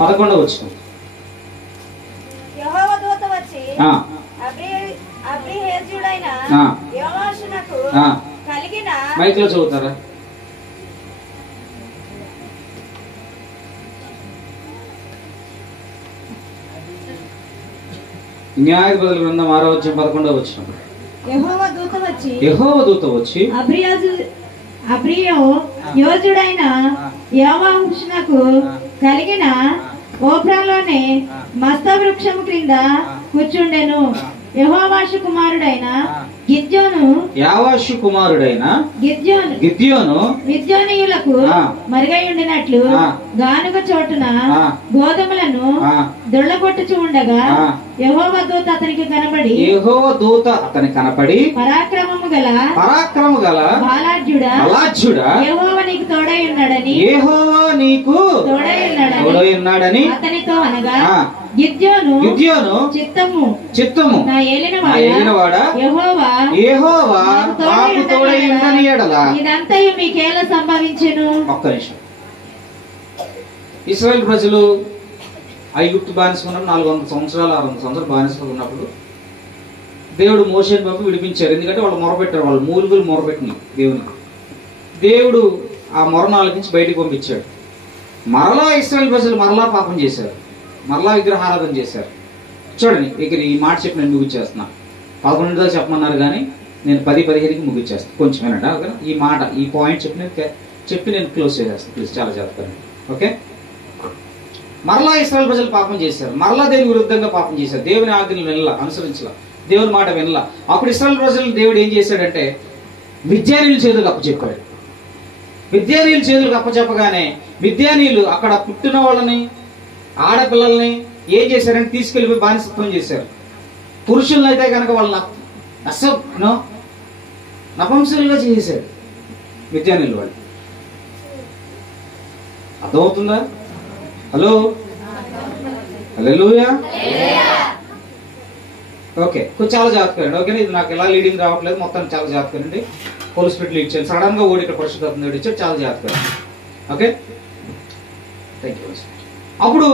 పదకొండవ వచనం. యెహోవా దూత వచ్చి ఆ, అబ్రీహేజ్యుడైన ఆ, యోవాషునకు ఆ. కలిగిన మైక్ లో చదువుతారా? న్యాయాధిపతుల గ్రంథం 6వ అధ్యాయం 11వ వచనం. యెహోవా దూత వచ్చి యెహోవా దూత వచ్చి అబ్రీయోజుడైన యోవాషునకు కలిగిన ఓఫ్రాలోనే మస్తా వృక్షము క్రింద కూర్చుండెను. యెహోవాషు కుమారుడైన యావాషు కుమారుడైన గిద్యోను మిద్యోనీయులకు మరుగై ఉండినట్లు గానుగ చోటున గోధుమలను దొళ్ళగొట్టుచు ఉండగా యెహోవా దూత అతనికి కనబడి పరాక్రమము గల బాలాజ్యుడా యెహోవా నీకు తోడై ఉన్నాడని అతనితో అనగా గిద్యోను చిత్తము నా ఏలినవాడా యెహోవా నాకు తోడై ఉండని యెడల ఇదంతయు మీకేలా సంభవించెను. ఒక్క నిమిషం. ఇశ్రాయేల్ ప్రజలు ఐగుప్తు బానిసలు 400 సంవత్సరాలు 600 సంవత్సరాలు బానిసలు ఉన్నప్పుడు దేవుడు మోషేని పంపి విడిపించారు. ఎందుకంటే వాళ్ళు మొరపెట్టారు, వాళ్ళు మూలుగులు మొరపెట్టినాయి దేవునికి. దేవుడు ఆ మొరను ఆలకించి బయటికి పంపించాడు. మరలా ఇశ్రాయేల్ ప్రజలు మరలా పాపం చేశారు, మరలా విగ్రహారాధన చేశారు. చూడండి, ఇక్కడ ఈ మాట చెప్పి నేను ముగిచ్చేస్తున్నా. 11 దాకా చెప్పమన్నారు కానీ నేను 10-15కి ముగిచ్చేస్తాను. కొంచెం వినండి. ఓకే, ఈ మాట ఈ పాయింట్ చెప్పి నేను క్లోజ్ చేసేస్తాను. ప్లీజ్ చాలా జాగ్రత్తగా. ఓకే, మరలా ఇశ్రాయేల్ ప్రజలు పాపం చేశారు, మరలా దేవుని విరుద్ధంగా పాపం చేశారు. దేవుని ఆజ్ఞలు వినలా, అనుసరించలా, దేవుని మాట వినలా. అప్పుడు ఇశ్రాయేల్ ప్రజలు దేవుడు ఏం చేశాడంటే మిద్యానీయుల చేతులకు అప్పచెప్పాడు. మిద్యానీయుల చేతులకు అప్పచెప్పగానే మిద్యానీయులు అక్కడ పుట్టిన వాళ్ళని, ఆడపిల్లల్ని ఏం చేశారంటే తీసుకెళ్ళిపోయి బానిసత్వం చేశారు. పురుషులను అయితే కనుక వాళ్ళని నపంసలుగా చేశాడు మిద్యానీయులు. వాళ్ళు అర్థమవుతుందా? హలో, హల్లెలూయా. ఓకే, కొంచెం చాలా జాగ్రత్తగా. ఓకేనా, ఇది నాకు ఎలా లీడింగ్ రావట్లేదు, మొత్తం చాలా జాగ్రత్తగా. హోలీ స్పిరిట్ లీడ్ చేయండి. సడన్ గా ఓడి ఇక్కడ పరిశుద్ధాత్మ ఇచ్చాడు, చాలా జాగ్రత్తగా. Okay, thank you. అప్పుడు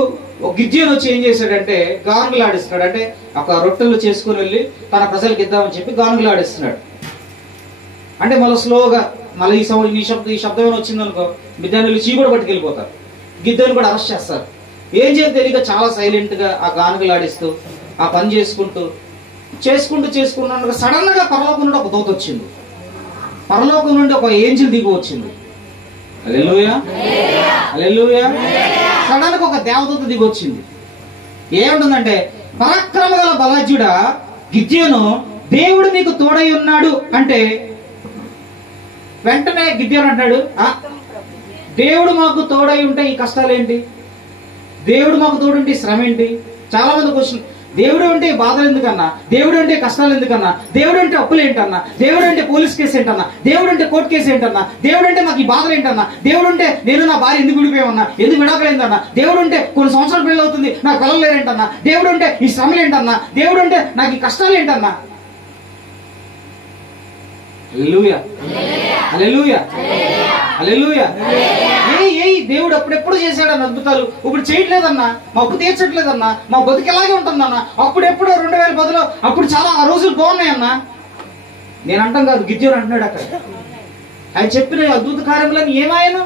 ఒక గిద్యోను వచ్చి ఏం చేశాడంటే గానుగులు ఆడిస్తున్నాడు. అంటే ఒక రొట్టెలు చేసుకుని వెళ్ళి తన ప్రజలకు ఇద్దామని చెప్పి గానుగులు ఆడిస్తున్నాడు. అంటే మళ్ళీ స్లోగా మళ్ళీ ఈ శబ్దం వచ్చింది అనుకో, మిద్యానీయులు చీకటి పట్టుకెళ్ళిపోతారు, గిద్దెను కూడా అరెస్ట్ చేస్తారు. ఏం చేయాలి తెలియక చాలా సైలెంట్గా ఆ గానుగలాడిస్తూ ఆ పని చేసుకుంటూ సడన్ గా పరలోకం నుండి ఒక దూత వచ్చింది. పరలోకం నుండి ఒక ఏంజిల్ దిగి వచ్చింది. హల్లెలూయా, హల్లెలూయా. సడన్ గా ఒక దేవదూత దిగి వచ్చింది. ఏముంటుందంటే, పరాక్రమ గల బలాజ్యుడా గిద్యోను, దేవుడు నీకు తోడై ఉన్నాడు అంటే వెంటనే గిద్యోను అంటాడు, దేవుడు మాకు తోడై ఉంటే ఈ కష్టాలేంటి, దేవుడు మాకు తోడుంటే ఈ శ్రమ ఏంటి? చాలా మంది క్వశ్చన్, దేవుడు అంటే బాధలు ఎందుకన్నా, దేవుడు అంటే కష్టాలు ఎందుకన్నా, దేవుడు అంటే అప్పులు ఏంటన్నా, దేవుడు అంటే పోలీస్ కేసు ఏంటన్నా, దేవుడు అంటే కోర్టు కేసు ఏంటన్నా, దేవుడు అంటే నాకు ఈ బాధలు ఏంటన్నా, దేవుడు అంటే నేను నా భార్య ఎందుకు విడిపోయామన్నా, ఎందుకు విడాకలేందన్నా, దేవుడు అంటే కొన్ని సంవత్సరాలు పెళ్ళి అవుతుంది నాకు పిల్లలు లేరేంటన్నా, దేవుడు అంటే ఈ శ్రమలు ఏంటన్నా, దేవుడు అంటే నాకు ఈ కష్టాలు ఏంటన్నా. హల్లెలూయా, హల్లెలూయా, హల్లెలూయా. దేవుడు అప్పుడెప్పుడు చేశాడన్న అద్భుతాలు, ఇప్పుడు చేయట్లేదన్నా, మా అప్పు తీర్చట్లేదన్నా, మా బతుకు ఎలాగే ఉంటుందన్నా, అప్పుడెప్పుడు 2010లో అప్పుడు చాలా ఆ రోజులు బాగున్నాయన్నా. నేను అంటాం కాదు, గిద్యోను అంటున్నాడు అక్కడ. ఆయన చెప్పిన అద్భుత కార్యములని ఏమాయను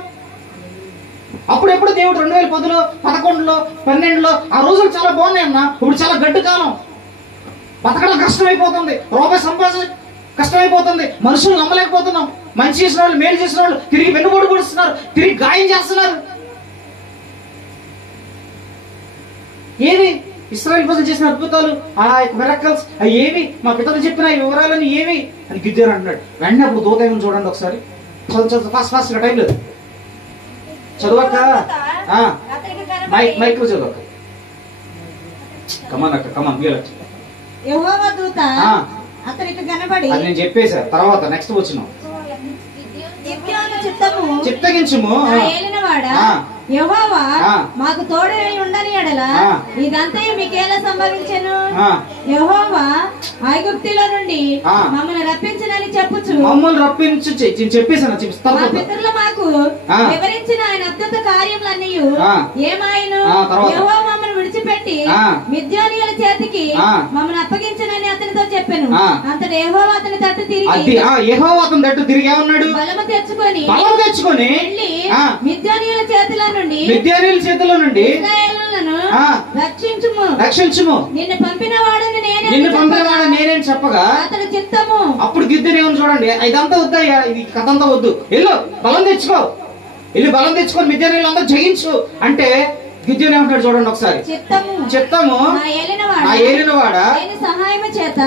అప్పుడెప్పుడు దేవుడు 2010లో 11లో 12లో ఆ రోజులు చాలా బాగున్నాయన్నా, ఇప్పుడు చాలా గడ్డు కాలం, బతకడం కష్టమైపోతుంది, రూపాయి సంపాదన కష్టమైపోతుంది, మనుషులు నమ్మలేకపోతున్నాం, మంచి చేసిన వాళ్ళు మేలు చేసిన వాళ్ళు తిరిగి వెన్నుపోటు పొడుస్తున్నారు, తిరిగి గాయం చేస్తున్నారు. ఏవి ఇశ్రాయేలు కోసం చేసిన అద్భుతాలు, ఆ మిరకల్స్ ఏవి, మా పితలు చెప్పిన ఈ వివరాలని ఏవి అని గిద్యోను అంటున్నాడు. వెంటనే అప్పుడు దూత ఏమని చూడండి ఒకసారి, ఫాస్ట్ గా టైం లేదు, చదువక్క, మైక్ లో చదువక్క, కమాన్ అక్క, కమాన్. యెహోవా దూత అతనికి కనబడి, అది నేను చెప్పేశా, తర్వాత నెక్స్ట్ వచ్చిన చిత్తగించుము, యెహోవా మాకు తోడై ఉండని ఎడల ఇదంతయు మీకేలా సంభవించెను? యెహోవా ఐగుప్తులో నుండి మమ్మల్ని రప్పించనని చెప్పుచు, మమ్మల్ని రప్పించు చెప్పేసాను, మా పితరులు మాకు వివరించిన ఆయన అద్భుత కార్యములన్నీ ఏమాయను? యెహోవా మమ్మల్ని విడిచిపెట్టి మిద్యానీయుల చేతికి మమ్మల్ని అప్పగించనని అతనితో చెప్పాను. అంతటి యెహోవా అతని తట్టు తిరిగి ఏమన్నాడు? బలము తెచ్చుకొని వెళ్ళి మిద్యానీయుల చేతిలో నుండి ఇశ్రాయేలులను రక్షించుము, నిన్ను పంపిన వాడని నేనేం చెప్పగా అతని చిత్తము. అప్పుడు గిద్దెను ఏమని చూడండి, ఇదంతా వద్దయ్యా, ఇది కథ అంతా వద్దు, వెళ్ళు బలం తెచ్చుకొని మిద్యానీయులు అందరూ జయించు అంటే గిద్యోను ఏమంటాడు చూడండి ఒకసారి, చిత్తము నా ఏలినవాడా సహాయము చేత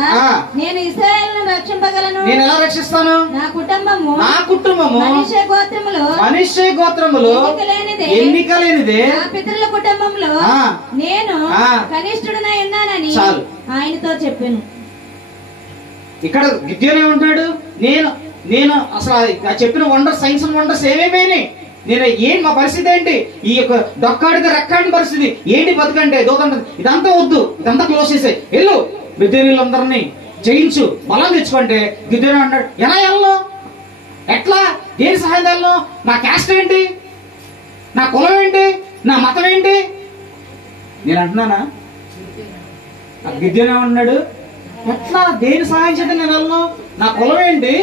నేను ఇశ్రాయేలును రక్షింపగలను. నేను ఎలా రక్షిస్తాను? నా కుటుంబము మనిషి గోత్రములో ఎన్నిక లేనిదే నా పితరుల కుటుంబంలో నేను కనిష్ఠుడనై ఉన్నానని ఆయనతో చెప్పాను. ఇక్కడ గిద్యోను ఏమంటాడు, నేను అసలు చెప్పిన వండర్స్, సైన్స్ అండ్ వండర్స్ ఏమేమైనాయి, నేను మా పరిస్థితి ఏంటి, ఈ యొక్క డొక్కాడికి రెక్కాడిన పరిస్థితి ఏంటి, బతుకంటే దూతంటే ఇదంతా వద్దు, ఇదంతా క్లోజ్ చేసే, వెళ్ళు మిద్యానీయులందరినీ జయించు, బలం తెచ్చుకుంటే గిద్యోను అంటాడు, ఎలా వెళ్ళను, ఎట్లా, దేని సహాయం వెళ్ళను, నా క్యాస్ట్ ఏంటి, నా కులం ఏంటి, నా మతం ఏంటి? నేను అంటున్నానా? గిద్యోను ఏమన్నాడు, ఎట్లా, దేని సహాయం చేత నేను వెళ్ళను, నా కులం ఏంటి,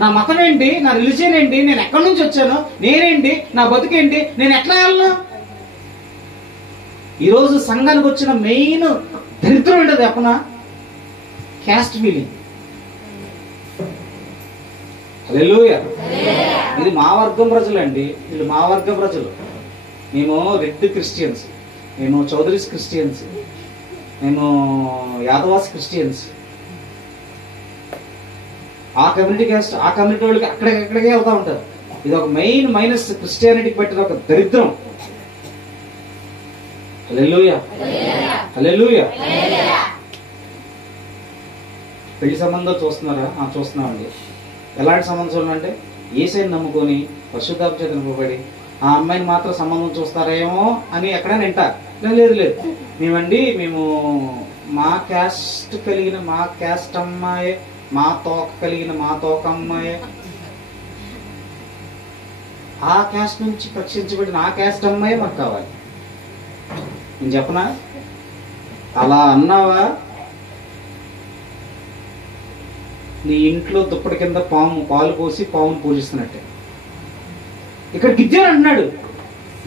నా మతం ఏంటి, నా రిలీజియన్ ఏంటి, నేను ఎక్కడి నుంచి వచ్చాను, నేనేంటి, నా బతుకేంటి, నేను ఎట్లా వెళ్ళను? ఈరోజు సంఘానికి వచ్చిన మెయిన్ దరిద్రం ఏంటో చెప్పనా? Caste feeling. హల్లెలూయా. ఇది మా వర్గం ప్రజలు అండి, వీళ్ళు మా వర్గం ప్రజలు, మేము రెడ్ క్రిస్టియన్స్, మేము చౌదరీస్ క్రిస్టియన్స్, మేము యాదవాస్ క్రిస్టియన్స్. ఆ కమ్యూనిటీ క్యాస్ట్, ఆ కమ్యూనిటీ వాళ్ళకి అక్కడికే వెళ్తా ఉంటారు. ఇది ఒక మెయిన్ మైనస్ క్రిస్టియానిటీకి పెట్టిన ఒక దరిద్రం. హల్లెలూయా, హల్లెలూయా. పెళ్లి సంబంధాలు చూస్తున్నారా? చూస్తున్నామండి. ఎలాంటి సంబంధం చూడాలంటే, యేసయ్యని నమ్ముకొని పరిశుద్ధాత్మ చేత నింపబడి ఆ అమ్మాయిని మాత్రం సంబంధం చూస్తారేమో అని ఎక్కడైనా వింటారు. లేదు, మేము మా క్యాస్ట్ కలిగిన మా క్యాస్ట్ అమ్మాయే, మా తోక కలిగిన మా తోక అమ్మాయే, ఆ క్యాస్ట్ నుంచి రక్షించబడిన ఆ క్యాస్ట్ అమ్మాయే మాకు కావాలి. నేను చెప్పనా? అలా అన్నావా నీ ఇంట్లో దుప్పటి కింద పాలు పోసి పావును పూజిస్తున్నట్టే. ఇక్కడ గిద్యోను అంటున్నాడు,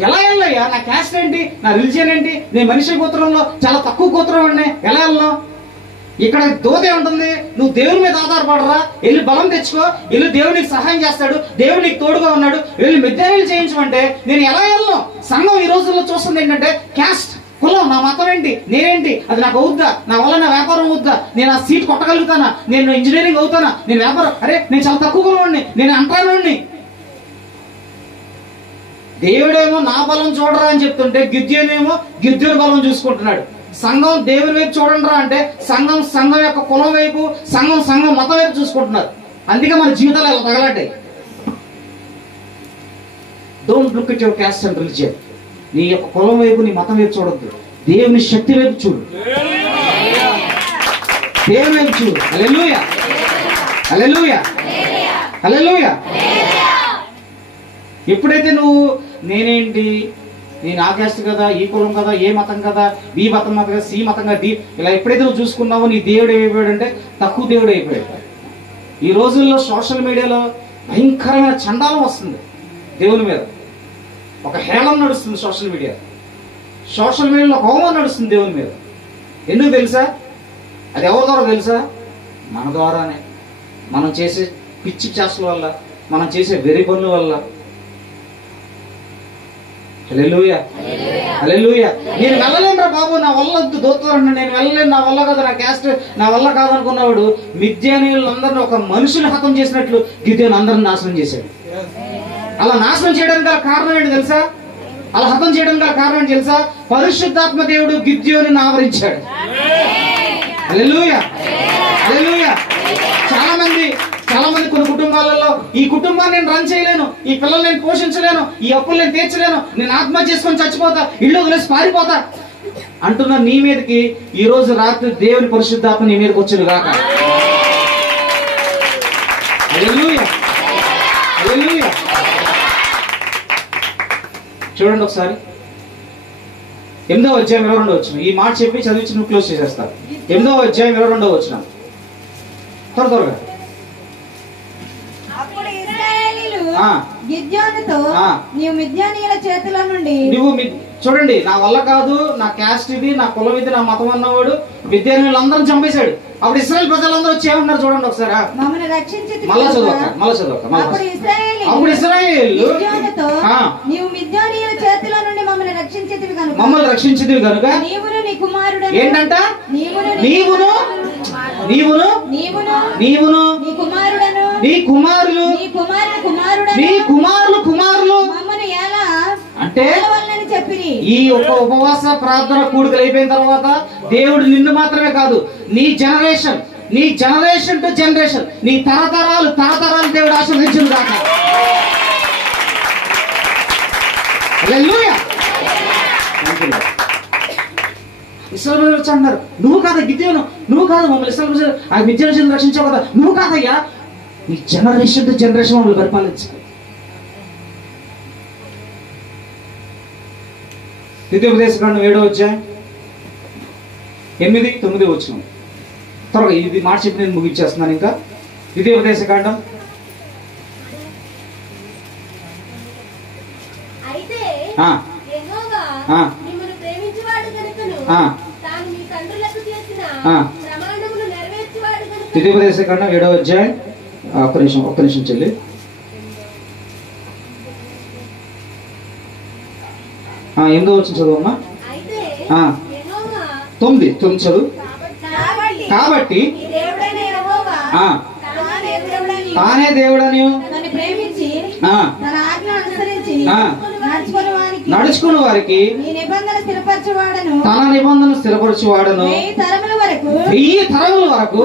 ఎలా వెళ్ళయ్యా, నా క్యాస్ట్ ఏంటి, నా రిలిజియన్ ఏంటి, నేను మనిషి గోత్రంలో చాలా తక్కువ గోత్రం అండి, ఎలా వెళ్ళను? ఇక్కడ దోతే ఉంటుంది, నువ్వు దేవుని మీద ఆధారపడరా, వెళ్ళి బలం తెచ్చుకో, వెళ్ళి దేవునికి సహాయం చేస్తాడు, దేవుడు నీకు తోడుగా ఉన్నాడు, వెళ్ళి మిద్యానీయులు చేయించమంటే నేను ఎలా వెళ్ళను? సంఘం ఈ రోజుల్లో చూస్తుంది ఏంటంటే క్యాస్ట్, కులం, నా మతం ఏంటి, నేనేంటి, అది నాకు అవుద్దా, నా వల్ల నా వ్యాపారం అవుద్దా, నేను ఆ సీట్ కొట్టగలుగుతానా, నేను ఇంజనీరింగ్ అవుతానా, నేను వ్యాపారం, అరే నేను చాలా తక్కువ కులవాడిని, నేను అంటానోడిని. దేవుడేమో నా బలం చూడరా అని చెప్తుంటే గిద్యోనేమో గిద్యోని బలం చూసుకుంటున్నాడు. సంఘం దేవుని వైపు చూడండి రా అంటే సంఘం యొక్క కులం వైపు, సంఘం మతం వైపు చూసుకుంటున్నారు. అందుకే మన జీవితాలు అలా తగలడ్డాయి. Don't look at your caste and religion. నీ యొక్క కులం వైపు, నీ మతం వైపు చూడొద్దు, దేవుని శక్తి వైపు చూడు, దేవుని వైపు చూడు. హల్లెలూయా, హల్లెలూయా, హల్లెలూయా. ఎప్పుడైతే నువ్వు నేనేంటి, నేను ఆ క్యాస్ట్ కదా, ఈ కులం కదా, ఏ మతం కదా, బి మతం కదా, సి మతం కదా, డి, ఇలా ఎప్పుడైతే నువ్వు చూసుకున్నావో నీ దేవుడు ఏమైపోయాడంటే తక్కువ దేవుడు అయిపోయాడు. ఈ రోజుల్లో సోషల్ మీడియాలో భయంకరమైన చండాలం వస్తుంది దేవుని మీద. ఒక హేళన నడుస్తుంది సోషల్ మీడియాలో ఒక హోమం నడుస్తుంది దేవుని మీద. ఎందుకు తెలుసా? అది ఎవరి ద్వారా తెలుసా? మన ద్వారానే. మనం చేసే పిచ్చి చేష్టల వల్ల, మనం చేసే వెర్రి పనుల వల్ల. హల్లెలూయా, హల్లెలూయా. నేను వెళ్ళలేనురా బాబు, నా వల్ల దోస్తాను, నేను వెళ్ళలేను, నా వల్ల కదా, నా క్యాస్ట్ నా వల్ల కాదనుకున్నవాడు మిద్యానీయులందరినీ ఒక మనుషులు హతం చేసినట్లు గిద్యోను అందరిని నాశనం చేశాడు. అలా నాశనం చేయడానికి గల కారణం ఏంటి తెలుసా? అలా హతం చేయడానికి గల కారణం ఏంటి తెలుసా? పరిశుద్ధాత్మ దేవుడు గిద్యోనుని ఆవరించాడు. హల్లెలూయా, హల్లెలూయా. చాలా మంది కొన్ని కుటుంబాలలో ఈ కుటుంబాన్ని నేను రన్ చేయలేను, ఈ పిల్లలు నేను పోషించలేను, ఈ అప్పులు నేను తీర్చలేను, నేను ఆత్మహత్య చేసుకొని చచ్చిపోతా, ఇల్లు వదిలేసి పారిపోతా అంటున్న నీ మీదకి ఈ రోజు రాత్రి దేవుని పరిశుద్ధాత్మ నీ మీదకి వచ్చేది కాక. హల్లెలూయా, హల్లెలూయా. చూడండి ఒకసారి 8వ అధ్యాయం 22వ వచనం. ఈ మాట చెప్పి చదివించి నువ్వు క్లోజ్ చేసేస్తారు. 8వ అధ్యాయం 22వ వచనం త్వరగా. అప్పుడు ఇశ్రాయేలీయులు గిద్యోనుతో, నీవు మిద్యానీయుల చేతుల నుండి, నువ్వు చూడండి, నా వల్ల కాదు, నా క్యాస్ట్ ఇది, నా కులం ఇది, నా మతం అన్నవాడు మిద్యానీయులందరం చంపేశాడు. అప్పుడు ఇశ్రాయేల్ ప్రజలందరూ వచ్చి ఏమన్నారు చూడండి ఒకసారి. మమ్మల్ని రక్షించి, మళ్ళా చదవక. అప్పుడు ఇశ్రాయేలీయులు గిద్యోనుతో, నీవు మిద్యానీయుల చేతుల నుండి మమ్మల్ని రక్షించితివి కనుక నీవును నీ కుమారుడు ఏంటంట, నీవును నీ కుమారుడను, నీ కుమారులు, నీ కుమారులు మమ్మను ఎలా అంటే చెప్పి ఈ ఉపవాస ప్రార్థన కూడికలు అయిపోయిన తర్వాత దేవుడు నిన్ను మాత్రమే కాదు, నీ జనరేషన్ టు జనరేషన్, నీ తరతరాలు దేవుడు ఆశీర్వదించును గాక. హల్లెలూయా. ఇశ్రాయేలు వచ్చి అన్నారు, నువ్వు కాదా గిద్యోను, నువ్వు కాదు మమ్మల్ని ఇశ్రాయేలు ఆ మిద్యానీయులను రక్షించావు కదా, నువ్వు కాదయ్యా, నీ జనరేషన్ టు జనరేషన్ మమ్మల్ని పరిపాలించాలి. ద్వితీయోపదేశకాండం 7వ అధ్యాయం 8, 9 వచనం. త్వరగా ఇది మాట చెప్పి నేను ముగించేస్తున్నాను. ఇంకా ద్వితీయోపదేశకాండం. ద్వితీయోపదేశకాండం 7వ అధ్యాయం ఒక్క నిమిషం చెల్లి. ఎందో వచ్చిన చదువమ్మా. 9 చదువు. కాబట్టి తానే దేవుడని నడుచుకుని వారికి తన నిబంధన స్థిరపరచువాడను 1000 తరముల వరకు.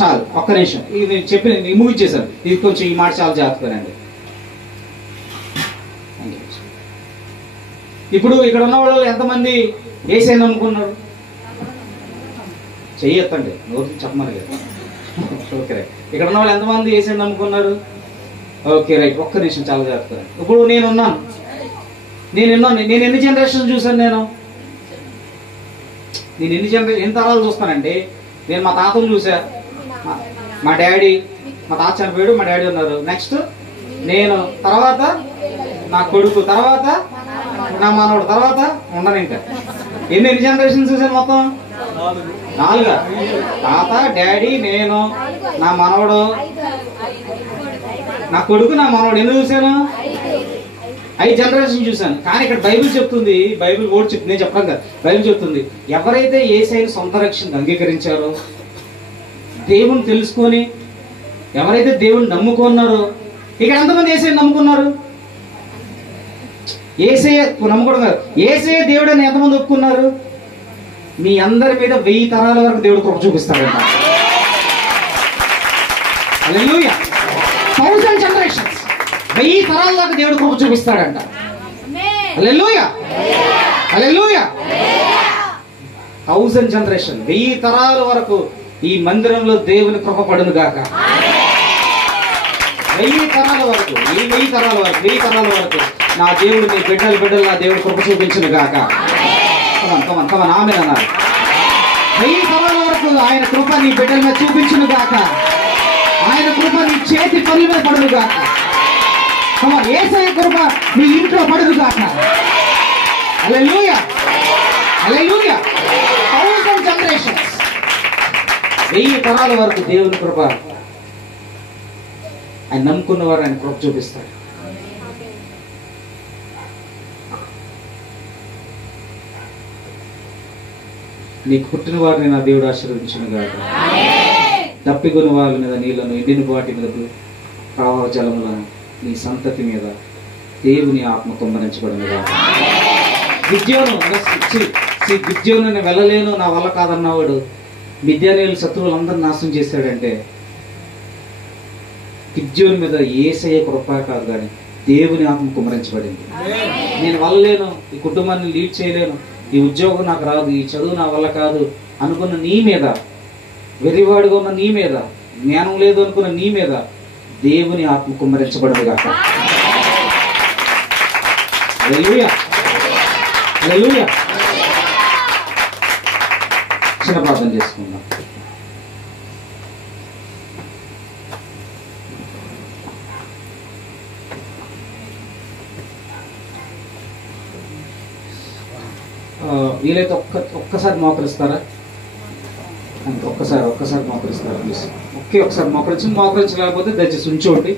చాలు, ఒక్క నిమిషం. ఇది నేను చెప్పి ముగించేశాను. ఇది కొంచెం ఈ మాట చాలా జాగ్రత్తగానండి. ఇప్పుడు ఇక్కడ ఉన్న వాళ్ళు ఎంతమంది యేసయ్యను నమ్ముకున్నారు? చెయ్యొద్దండి, నోరు చెప్పమని కదా. Okay right. ఇక్కడ ఉన్న వాళ్ళు ఎంతమంది యేసయ్యను నమ్ముకున్నారు? Okay right. ఒక్క నిమిషం, చాలా జాగ్రత్తగా. ఇప్పుడు నేను ఎన్ని జనరేషన్ చూసాను? నేను ఎన్ని తరాలు చూస్తానంటే, నేను మా తాతలు చూసా, మా డాడీ, మా తాత చనిపోయాడు, మా డాడీ ఉన్నారు, నెక్స్ట్ నేను, తర్వాత నా కొడుకు, తర్వాత నా మనవడు, తర్వాత ఉండను. ఇంకా ఎన్ని జనరేషన్ చూసాను మొత్తం? 4. తాత, డాడీ, నేను, నా మనవడు, నా కొడుకు, నా మనవడు. ఎందుకు చూశాను? 5 జనరేషన్ చూశాను. కానీ ఇక్కడ బైబిల్ చెప్తుంది, బైబిల్ ఓడి చెప్తుంది, నేను చెప్పడం కదా, బైబిల్ చెప్తుంది, ఎవరైతే యేసయ్యను సొంత రక్షణకు అంగీకరించారో, దేవుని తెలుసుకొని ఎవరైతే దేవుని నమ్ముకున్నారో, ఇక్కడ ఎంతమంది యేసయ్యను నమ్ముకున్నారు? యేసయ్య నమ్ముకోవడం కాదు, యేసయ్య దేవుడు అని ఎంతమంది ఒప్పుకున్నారు? మీ అందరి మీద 1000 తరాల వరకు దేవుడు కృప చూపిస్తాడంట. హల్లెలూయా. 1000 జనరేషన్స్, 1000 తరాల దాకా దేవుడు కృప చూపిస్తాడంట. హల్లెలూయా, హల్లెలూయా. 1000 జనరేషన్, 1000 తరాల వరకు ఈ మందిరంలో దేవుని కృప పడును గాక. 1000 తరాల వరకు, ఈ 1000 తరాల వరకు, 1000 తరాల వరకు నా దేవుడు, మీ బిడ్డలు నా దేవుడు కృప చూపించును గాక. ఆమె అన్నారు. 1000 తరాల వరకు ఆయన కృప నీ బిడ్డల మీద చూపించును గాక. ఆయన కృప నీ చేతి పని మీద పడును గాక. యేసయ్య కృప నీ ఇంట్లో పడును గాక. హల్లెలూయా, హల్లెలూయా. 1000 జనరేషన్స్, 1000 తరాల వరకు దేవుని కృప ఆయన నమ్ముకున్న వారు ఆయన కృప చూపిస్తాడు. నీకు పుట్టిన వారిని నా దేవుడు ఆశీర్వదించును గాక. తప్పికొన్న వాళ్ళ మీద నీళ్లను, ఎండిన వాటి మీద ప్రవాహ జలములను నీ సంతతి మీద దేవుని ఆత్మ కుమ్మరించబడును గాక. గిద్యోను నేను వెళ్ళలేను, నా వల్ల కాదన్నవాడు మిద్యానీయుల శత్రువులందరూ నాశనం చేశాడంటే గిద్యోను మీద యేసయ్య కృప కాదు కానీ దేవుని ఆత్మ కుమ్మరించబడింది. నేను వెళ్ళలేను, ఈ కుటుంబాన్ని లీడ్ చేయలేను, ఈ ఉద్యోగం నాకు రాదు, ఈ చదువు నా వల్ల కాదు అనుకున్న నీ మీద, వెర్రివాడుగా ఉన్న నీ మీద, జ్ఞానం లేదు అనుకున్న నీ మీద దేవుని ఆత్మ కుమ్మరించబడదు గాక. హల్లెలూయా, హల్లెలూయా. చిన్న ప్రార్థన చేసుకుందాం. వీలైతే ఒక్కసారి మోకరిస్తారా? ఒక్కసారి మోకరిస్తారా ప్లీజ్? ఒకసారి మోకరించలేకపోతే దయచేసి ఉంచోండి.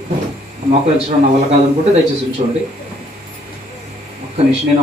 మోకరించడం నా వల్ల కాదనుకుంటే దయచేసి ఉంచోండి. ఒక్క నిమిషం, నేను